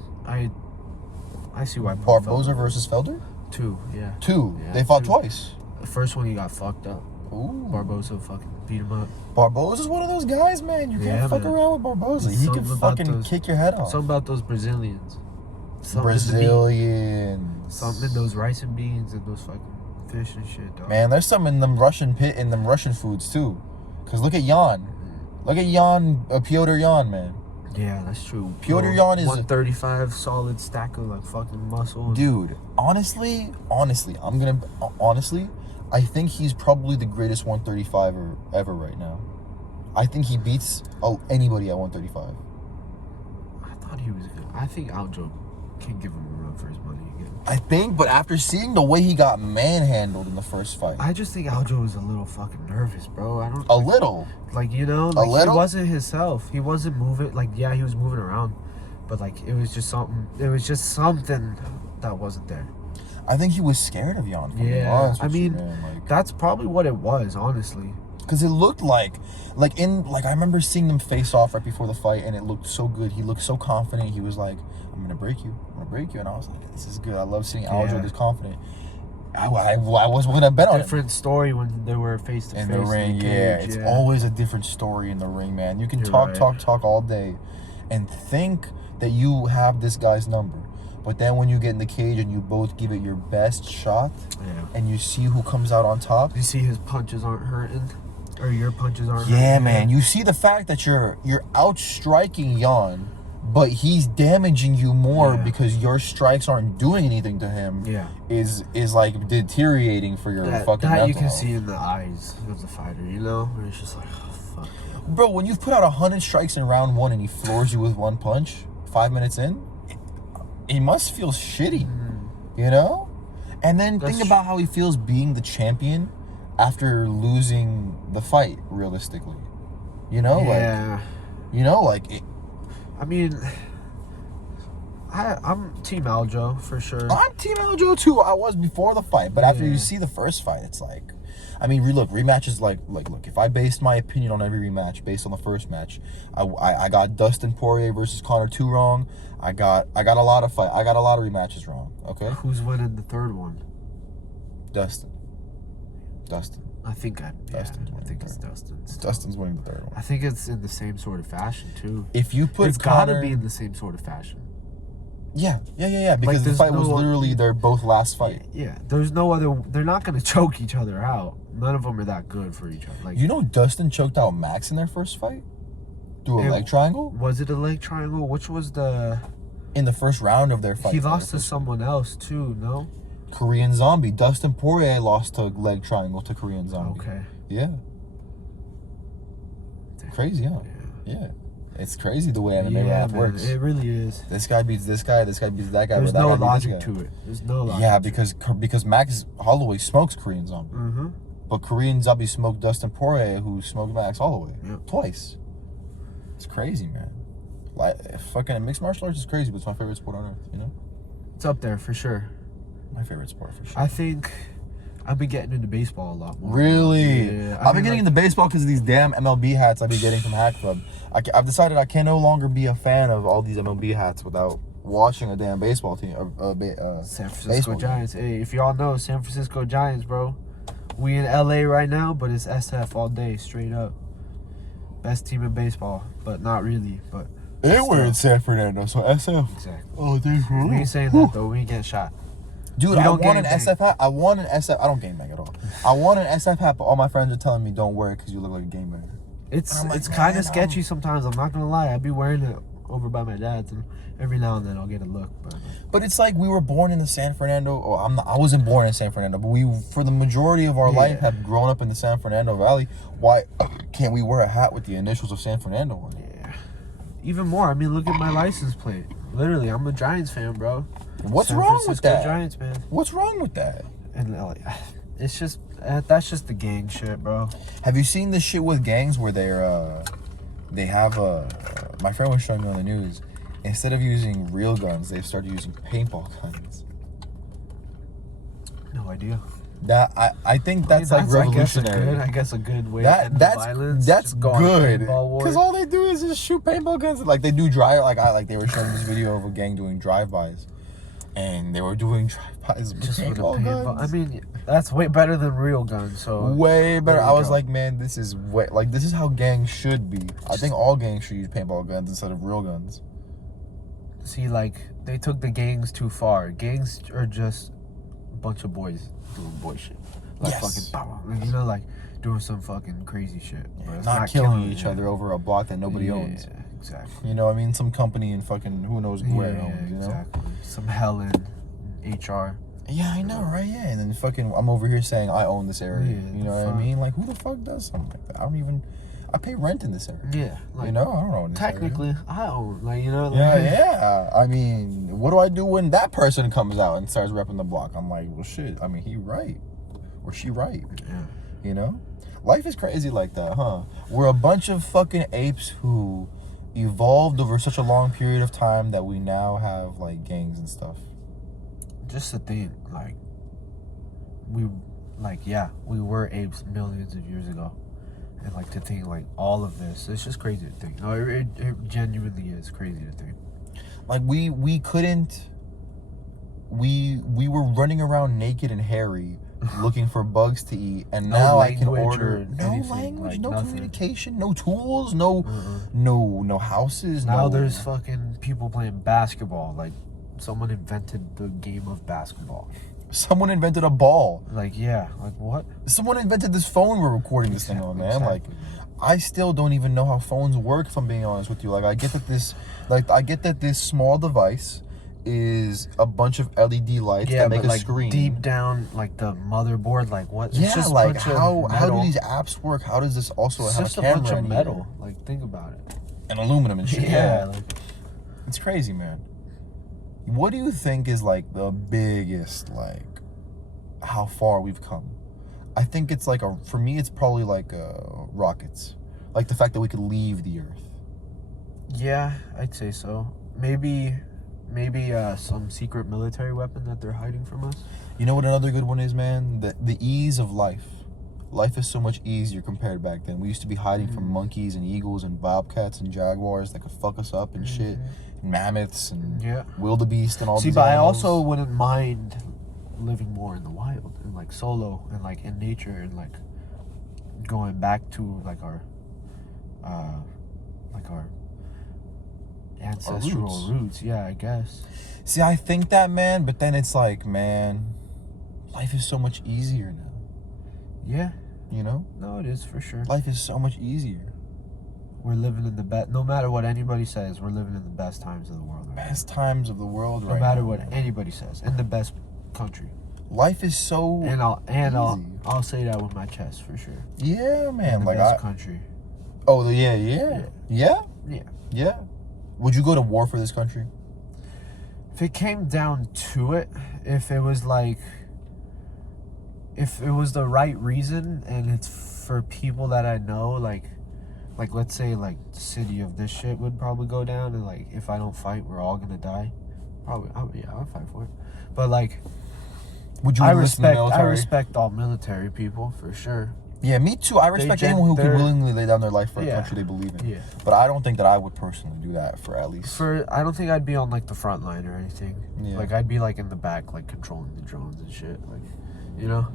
see why. Paul Barboza Felder- versus Felder. 2, yeah. 2. Yeah, They fought 2. twice. The first one he got fucked up. Ooh. Barboza fucking beat him up. Barboza's one of those guys, man. You can't Yeah, fuck man. around with Barboza. He Something can about fucking those- kick your head off. Something about those Brazilians. Something in Brazilians. Something in those rice and beans and those fucking fish and shit, dog. Man, there's some in them Russian foods too. Cause look at Jan. Look at Jan, Piotr Jan, man. Yeah, that's true. Piotr Jan is 135 solid stack of like fucking muscle. Dude, honestly, I think he's probably the greatest 135er ever right now. I think he beats anybody at 135. I thought he was good. I think Aljo can give him a run for his money again. I think, but after seeing the way he got manhandled in the first fight, I just think Aljo was a little fucking nervous, bro. I don't a little. like you know, like he little? wasn't himself. He wasn't moving. Like yeah, he was moving around, but like it was just something. It was just something that wasn't there. I think he was scared of Jan. Yeah, I mean, that's probably what it was, honestly. because it looked like I remember seeing them face off right before the fight, and it looked so good. He looked so confident. He was like, "I'm gonna break you. And I was like, "This is good. I love seeing Aljo this confident." I was gonna bet on it. Different story when they were face to face In the ring, yeah, it's always a different story in the ring, man. You can talk all day, and think that you have this guy's number. But then when you get in the cage and you both give it your best shot, and you see who comes out on top. You see his punches aren't hurting, or your punches aren't Yeah, hurting. man. You see the fact that you're outstriking Jan, but he's damaging you more because your strikes aren't doing anything to him. Yeah. Is like deteriorating for your fucking that mental you can health. see in the eyes of the fighter, you know? Where it's just like, oh, fuck. Bro, when you've put out 100 strikes in round 1 and he floors you with one punch 5 minutes in, he must feel shitty, you know? And then think about how he feels being the champion after losing the fight, realistically. You know? Yeah. I mean, I'm Team Aljo for sure. I'm Team Aljo too. I was before the fight, but after you see the first fight, it's like, I mean, look, rematches look. If I based my opinion on every rematch based on the first match, I got Dustin Poirier versus Conor 2 wrong. I got a lot of rematches wrong. Okay. Who's winning the third one? Dustin. Dustin. I think Dustin's I winning think the it's third. Dustin. still. Dustin's winning the third one. I think it's in the same sort of fashion too. If you put It's Conor, gotta be in the same sort of fashion. Yeah. Because the there's fight was no- literally their both last fight. Yeah, there's no other. They're not gonna choke each other out. None of them are that good for each other. Like, You know, Dustin choked out Max in their first fight through a It- leg triangle was it a leg triangle? Which was the? in the first round of their fight. He lost to someone else too. No. Korean Zombie. Dustin Poirier lost to leg triangle to Korean Zombie. Okay. Yeah. Crazy, huh? Yeah. It's crazy the way MMA math man, works. it really is. This guy beats this guy. This guy beats that guy. There's but that no guy beats this logic guy. to it. There's no logic. Yeah, to because Max Holloway smokes Korean Zombie, Mm-hmm. but Korean Zombie smoked Dustin Poirier, who smoked Max Holloway twice. It's crazy, man. Like fucking mixed martial arts is crazy, but it's my favorite sport on earth. You know, It's up there for sure. my favorite sport for sure. I think I've been getting into baseball a lot more. Really? Yeah. I've been getting into baseball because of these damn MLB hats I've been getting from Hat Club. I've decided I can no longer be a fan of all these MLB hats without watching a damn baseball team. San Francisco baseball Giants. Hey, if y'all know San Francisco Giants, bro, we in LA right now, but it's SF all day, straight up. Best team in baseball, but not really. But And we're in San Fernando, so SF. exactly. Oh, thanks for We ain't saying that though. We ain't getting shot. Dude, We I don't want an gangbang. SF hat. I want an SF. I don't gangbang at all. I want an SF hat, but all my friends are telling me don't wear it because you look like a gangbanger. It's I'm like, it's kind man, of sketchy sometimes. I'm not gonna lie. I'd be wearing it over by my dad's, and every now and then I'll get a look. But it's like we were born in the San Fernando. Or I wasn't born in San Fernando, but we, for the majority of our life, have grown up in the San Fernando Valley. Why can't we wear a hat with the initials of San Fernando on it? Yeah. Even more. I mean, look at my license plate. Literally, I'm a Giants fan, bro. What's San wrong with Francisco that? Giants, man. What's wrong with that? And like, it's just that's just the gang shit, bro. Have you seen this shit with gangs where they have my friend was showing me on the news, instead of using real guns, they've started using paintball guns. No idea. That I think that's like revolutionary. I guess a good way to end the That's violence. that's Just go on a good paintball war. because all they do is just shoot paintball guns. Like they do they were showing this video of a gang doing drive-bys, and they were doing drive-bys with just with a paintball paintball. guns. I mean, that's way better than real guns. So Way better. there you I was go. like, man, this is this is how gangs should be. I think all gangs should use paintball guns instead of real guns. See, like they took the gangs too far. Gangs are just a bunch of boys doing boy shit, like Yes. fucking, you know, like doing some fucking crazy shit. But it's Not killing each other over a block that nobody owns. Yeah, exactly. You know, I mean, some company in fucking who knows where owns. You know. exactly. Some hell in HR. Yeah, I know, right? Yeah, and then fucking, I'm over here saying I own this area. Yeah, you know what I mean? Like, who the fuck does something like that? I pay rent in this area. Yeah, like You know, I don't own this area. technically, I own. Like, you know. Like, Yeah. I mean, what do I do when that person comes out and starts repping the block? I'm like, well, shit. I mean, he right, or she right. Yeah. You know, life is crazy like that, huh? We're a bunch of fucking apes who evolved over such a long period of time that we now have like gangs and stuff. Just to think, like, we were apes millions of years ago. And, like, to think, like, all of this, it's just crazy to think. No, it genuinely is crazy to think. Like, we couldn't, we were running around naked and hairy looking for bugs to eat, and No now I can language order or no anything, language, like no nothing. communication, no tools, no houses. Now no, there's fucking people playing basketball. Like, someone invented the game of basketball. someone invented a ball. Like, yeah, like, what? Someone invented this phone we're recording this thing on, man. Like, I still don't even know how phones work, if I'm being honest with you. Like, I get that this small device is a bunch of LED lights that make but a like screen. deep down, like the motherboard, like what? It's Yeah, just a like bunch of how do metal. these apps work? How does this also It's have just a a camera bunch of in metal. here? Like, think about it. And aluminum and shit. Yeah, like, It's crazy, man. What do you think is like the biggest, like, how far we've come? I think it's like for me, it's probably like rockets. Like the fact that we could leave the Earth. yeah, I'd say so. Maybe some secret military weapon that they're hiding from us. You know what another good one is, man? The ease of life. Life is so much easier compared back then. We used to be hiding from monkeys and eagles and bobcats and jaguars that could fuck us up and shit. And mammoths and wildebeest and all See, these but I animals. also wouldn't mind living more in the wild and like solo and like in nature and like going back to like our ancestral roots. Yeah, I guess. See, I think that, man, but then it's like, man, life is so much easier now. Yeah. You know? No, it is for sure. Life is so much easier. We're living in the best. No matter what anybody says, we're living in the best times of the world. Right Best times of the world, right? No matter now, what man. anybody says, in the best country. Life is so And easy. I'll say that with my chest for sure. Yeah, man. In the Like best country. Oh, yeah. Yeah. Would you go to war for this country? If it came down to it, if it was the right reason and it's for people that I know, like let's say like the city of this shit would probably go down, and like if I don't fight, we're all gonna die. Probably, I'll fight for it. But like, Would you I enlist in the respect military? all military people for sure. Yeah, me too. I respect anyone who can they're- willingly lay down their life for a Yeah. country they believe in. Yeah. But I don't think that I would personally do that for at least. I don't think I'd be on like the front line or anything. Yeah. Like I'd be like in the back, like controlling the drones and shit. Like, you know,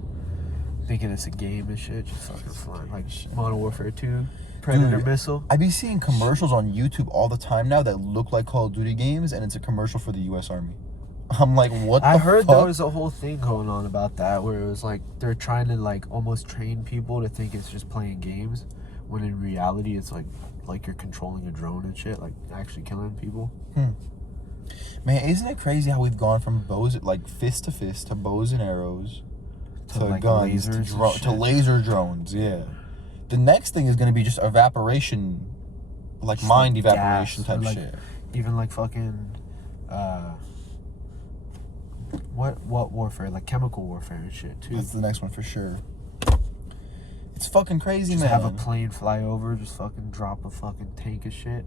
thinking it's a game and shit, just fucking flying. Like Modern Warfare 2, Predator Dude, missile. I be seeing commercials on YouTube all the time now that look like Call of Duty games, and it's a commercial for the U.S. Army. I'm like, what the I heard fuck? there was a whole thing going on about that where it was like they're trying to like almost train people to think it's just playing games, when in reality it's like you're controlling a drone and shit, like actually killing people. Man, isn't it crazy how we've gone from bows, like fist to fist, to bows and arrows, to like guns, to, lasers and to shit. laser drones? Yeah. The next thing is going to be just evaporation, like Just mind like evaporation gas, or type like, shit. Even like fucking what warfare, like chemical warfare and shit too. That's the next one for sure. It's fucking crazy, Just man. have a plane fly over, just fucking drop a fucking tank of shit,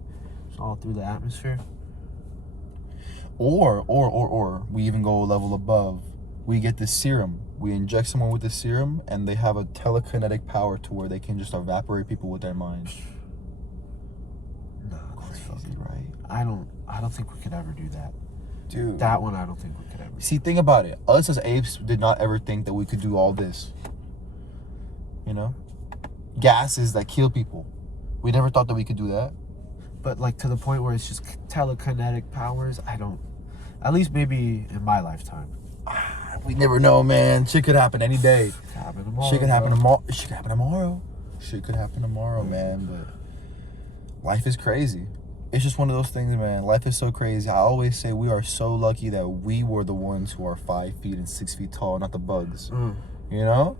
just all through the atmosphere. Or we even go a level above. We get this serum. We inject someone with this serum, and they have a telekinetic power to where they can just evaporate people with their minds. No, that's Crazy, fucking right? I don't think we could ever do that. Dude. That one I don't think we could ever. See, think about it. Us as apes did not ever think that we could do all this. You know? Gases that kill people. We never thought that we could do that. But like to the point where it's just telekinetic powers, I don't. At least maybe in my lifetime. We never know, man. Shit could happen any day. Could happen tomorrow. Shit could happen bro. tomorrow. Shit could happen tomorrow. Shit could happen tomorrow, man. But life is crazy. It's just one of those things, man. Life is so crazy. I always say we are so lucky that we were the ones who are 5 feet and 6 feet tall, not the bugs. You know?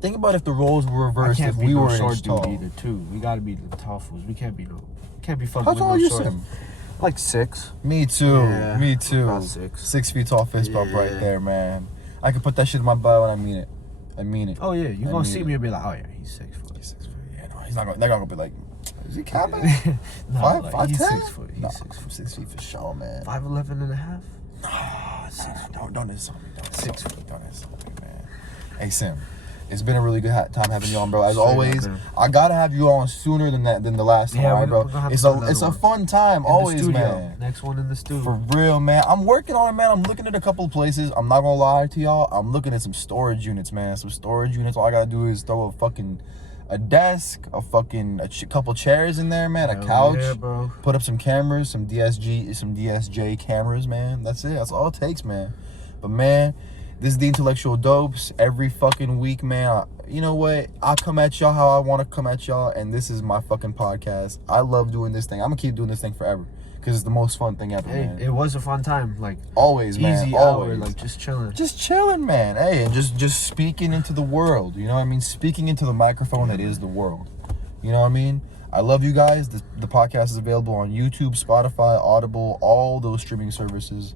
Think about if the roles were I reversed. can't If be we no were short inch dude tall. either too. We gotta be the tall fools. We can't be fucking How with tall no are you, shorts. Sim? Like 6. Me too. Yeah, Me too. about 6. 6 feet tall fist bump right Yeah. there, man. I can put that shit in my butt when I mean it. I mean it. Oh yeah, you I gonna mean see it. me and be like, oh yeah, he's 6 foot. He's 6 foot. Yeah, no, he's not gonna. They're not gonna be like, is he capping? No, Five, like, 5'10"? he's 6 foot. He's Nah, 6 foot. 6 feet for sure, man. 5'11" and a half. Don't insult me. Don't 6 insult me. Don't insult me, man. Hey, Sim. It's been a really good time having you on, bro. As Straight up, always, man. I gotta have you on sooner than the last time, Yeah, right, bro? we're gonna have It's to a do another it's a one. fun time, In the always, studio. man. Next one in the studio. For real, man. I'm working on it, man. I'm looking at a couple of places. I'm not gonna lie to y'all. I'm looking at some storage units, man. Some storage units. All I gotta do is throw a desk, couple chairs in there, man. A Hell couch. yeah, bro. Put up some cameras, some DSJ cameras, man. That's it. That's all it takes, man. But man, this is the Intellectual Dopes every fucking week, man. You know what? I come at y'all how I want to come at y'all, and this is my fucking podcast. I love doing this thing. I'm gonna keep doing this thing forever because it's the most fun thing ever, Hey, man. it was a fun time. Like Always, man. easy Always. hour, like just chilling. Just chilling, man. Hey, and just speaking into the world. You know what I mean? Speaking into the microphone that is the world. You know what I mean? I love you guys. The podcast is available on YouTube, Spotify, Audible, all those streaming services.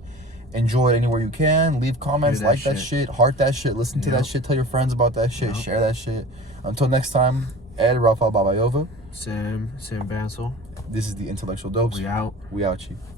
Enjoy it anywhere you can. Leave comments, that like that shit. shit, heart that shit, listen to that Yep. shit, tell your friends about that shit, Yep. share that shit. Until next time, Ed Raphael Babayova. Sam Bansal. This is the Intellectual Dopes. We out. We out, chief.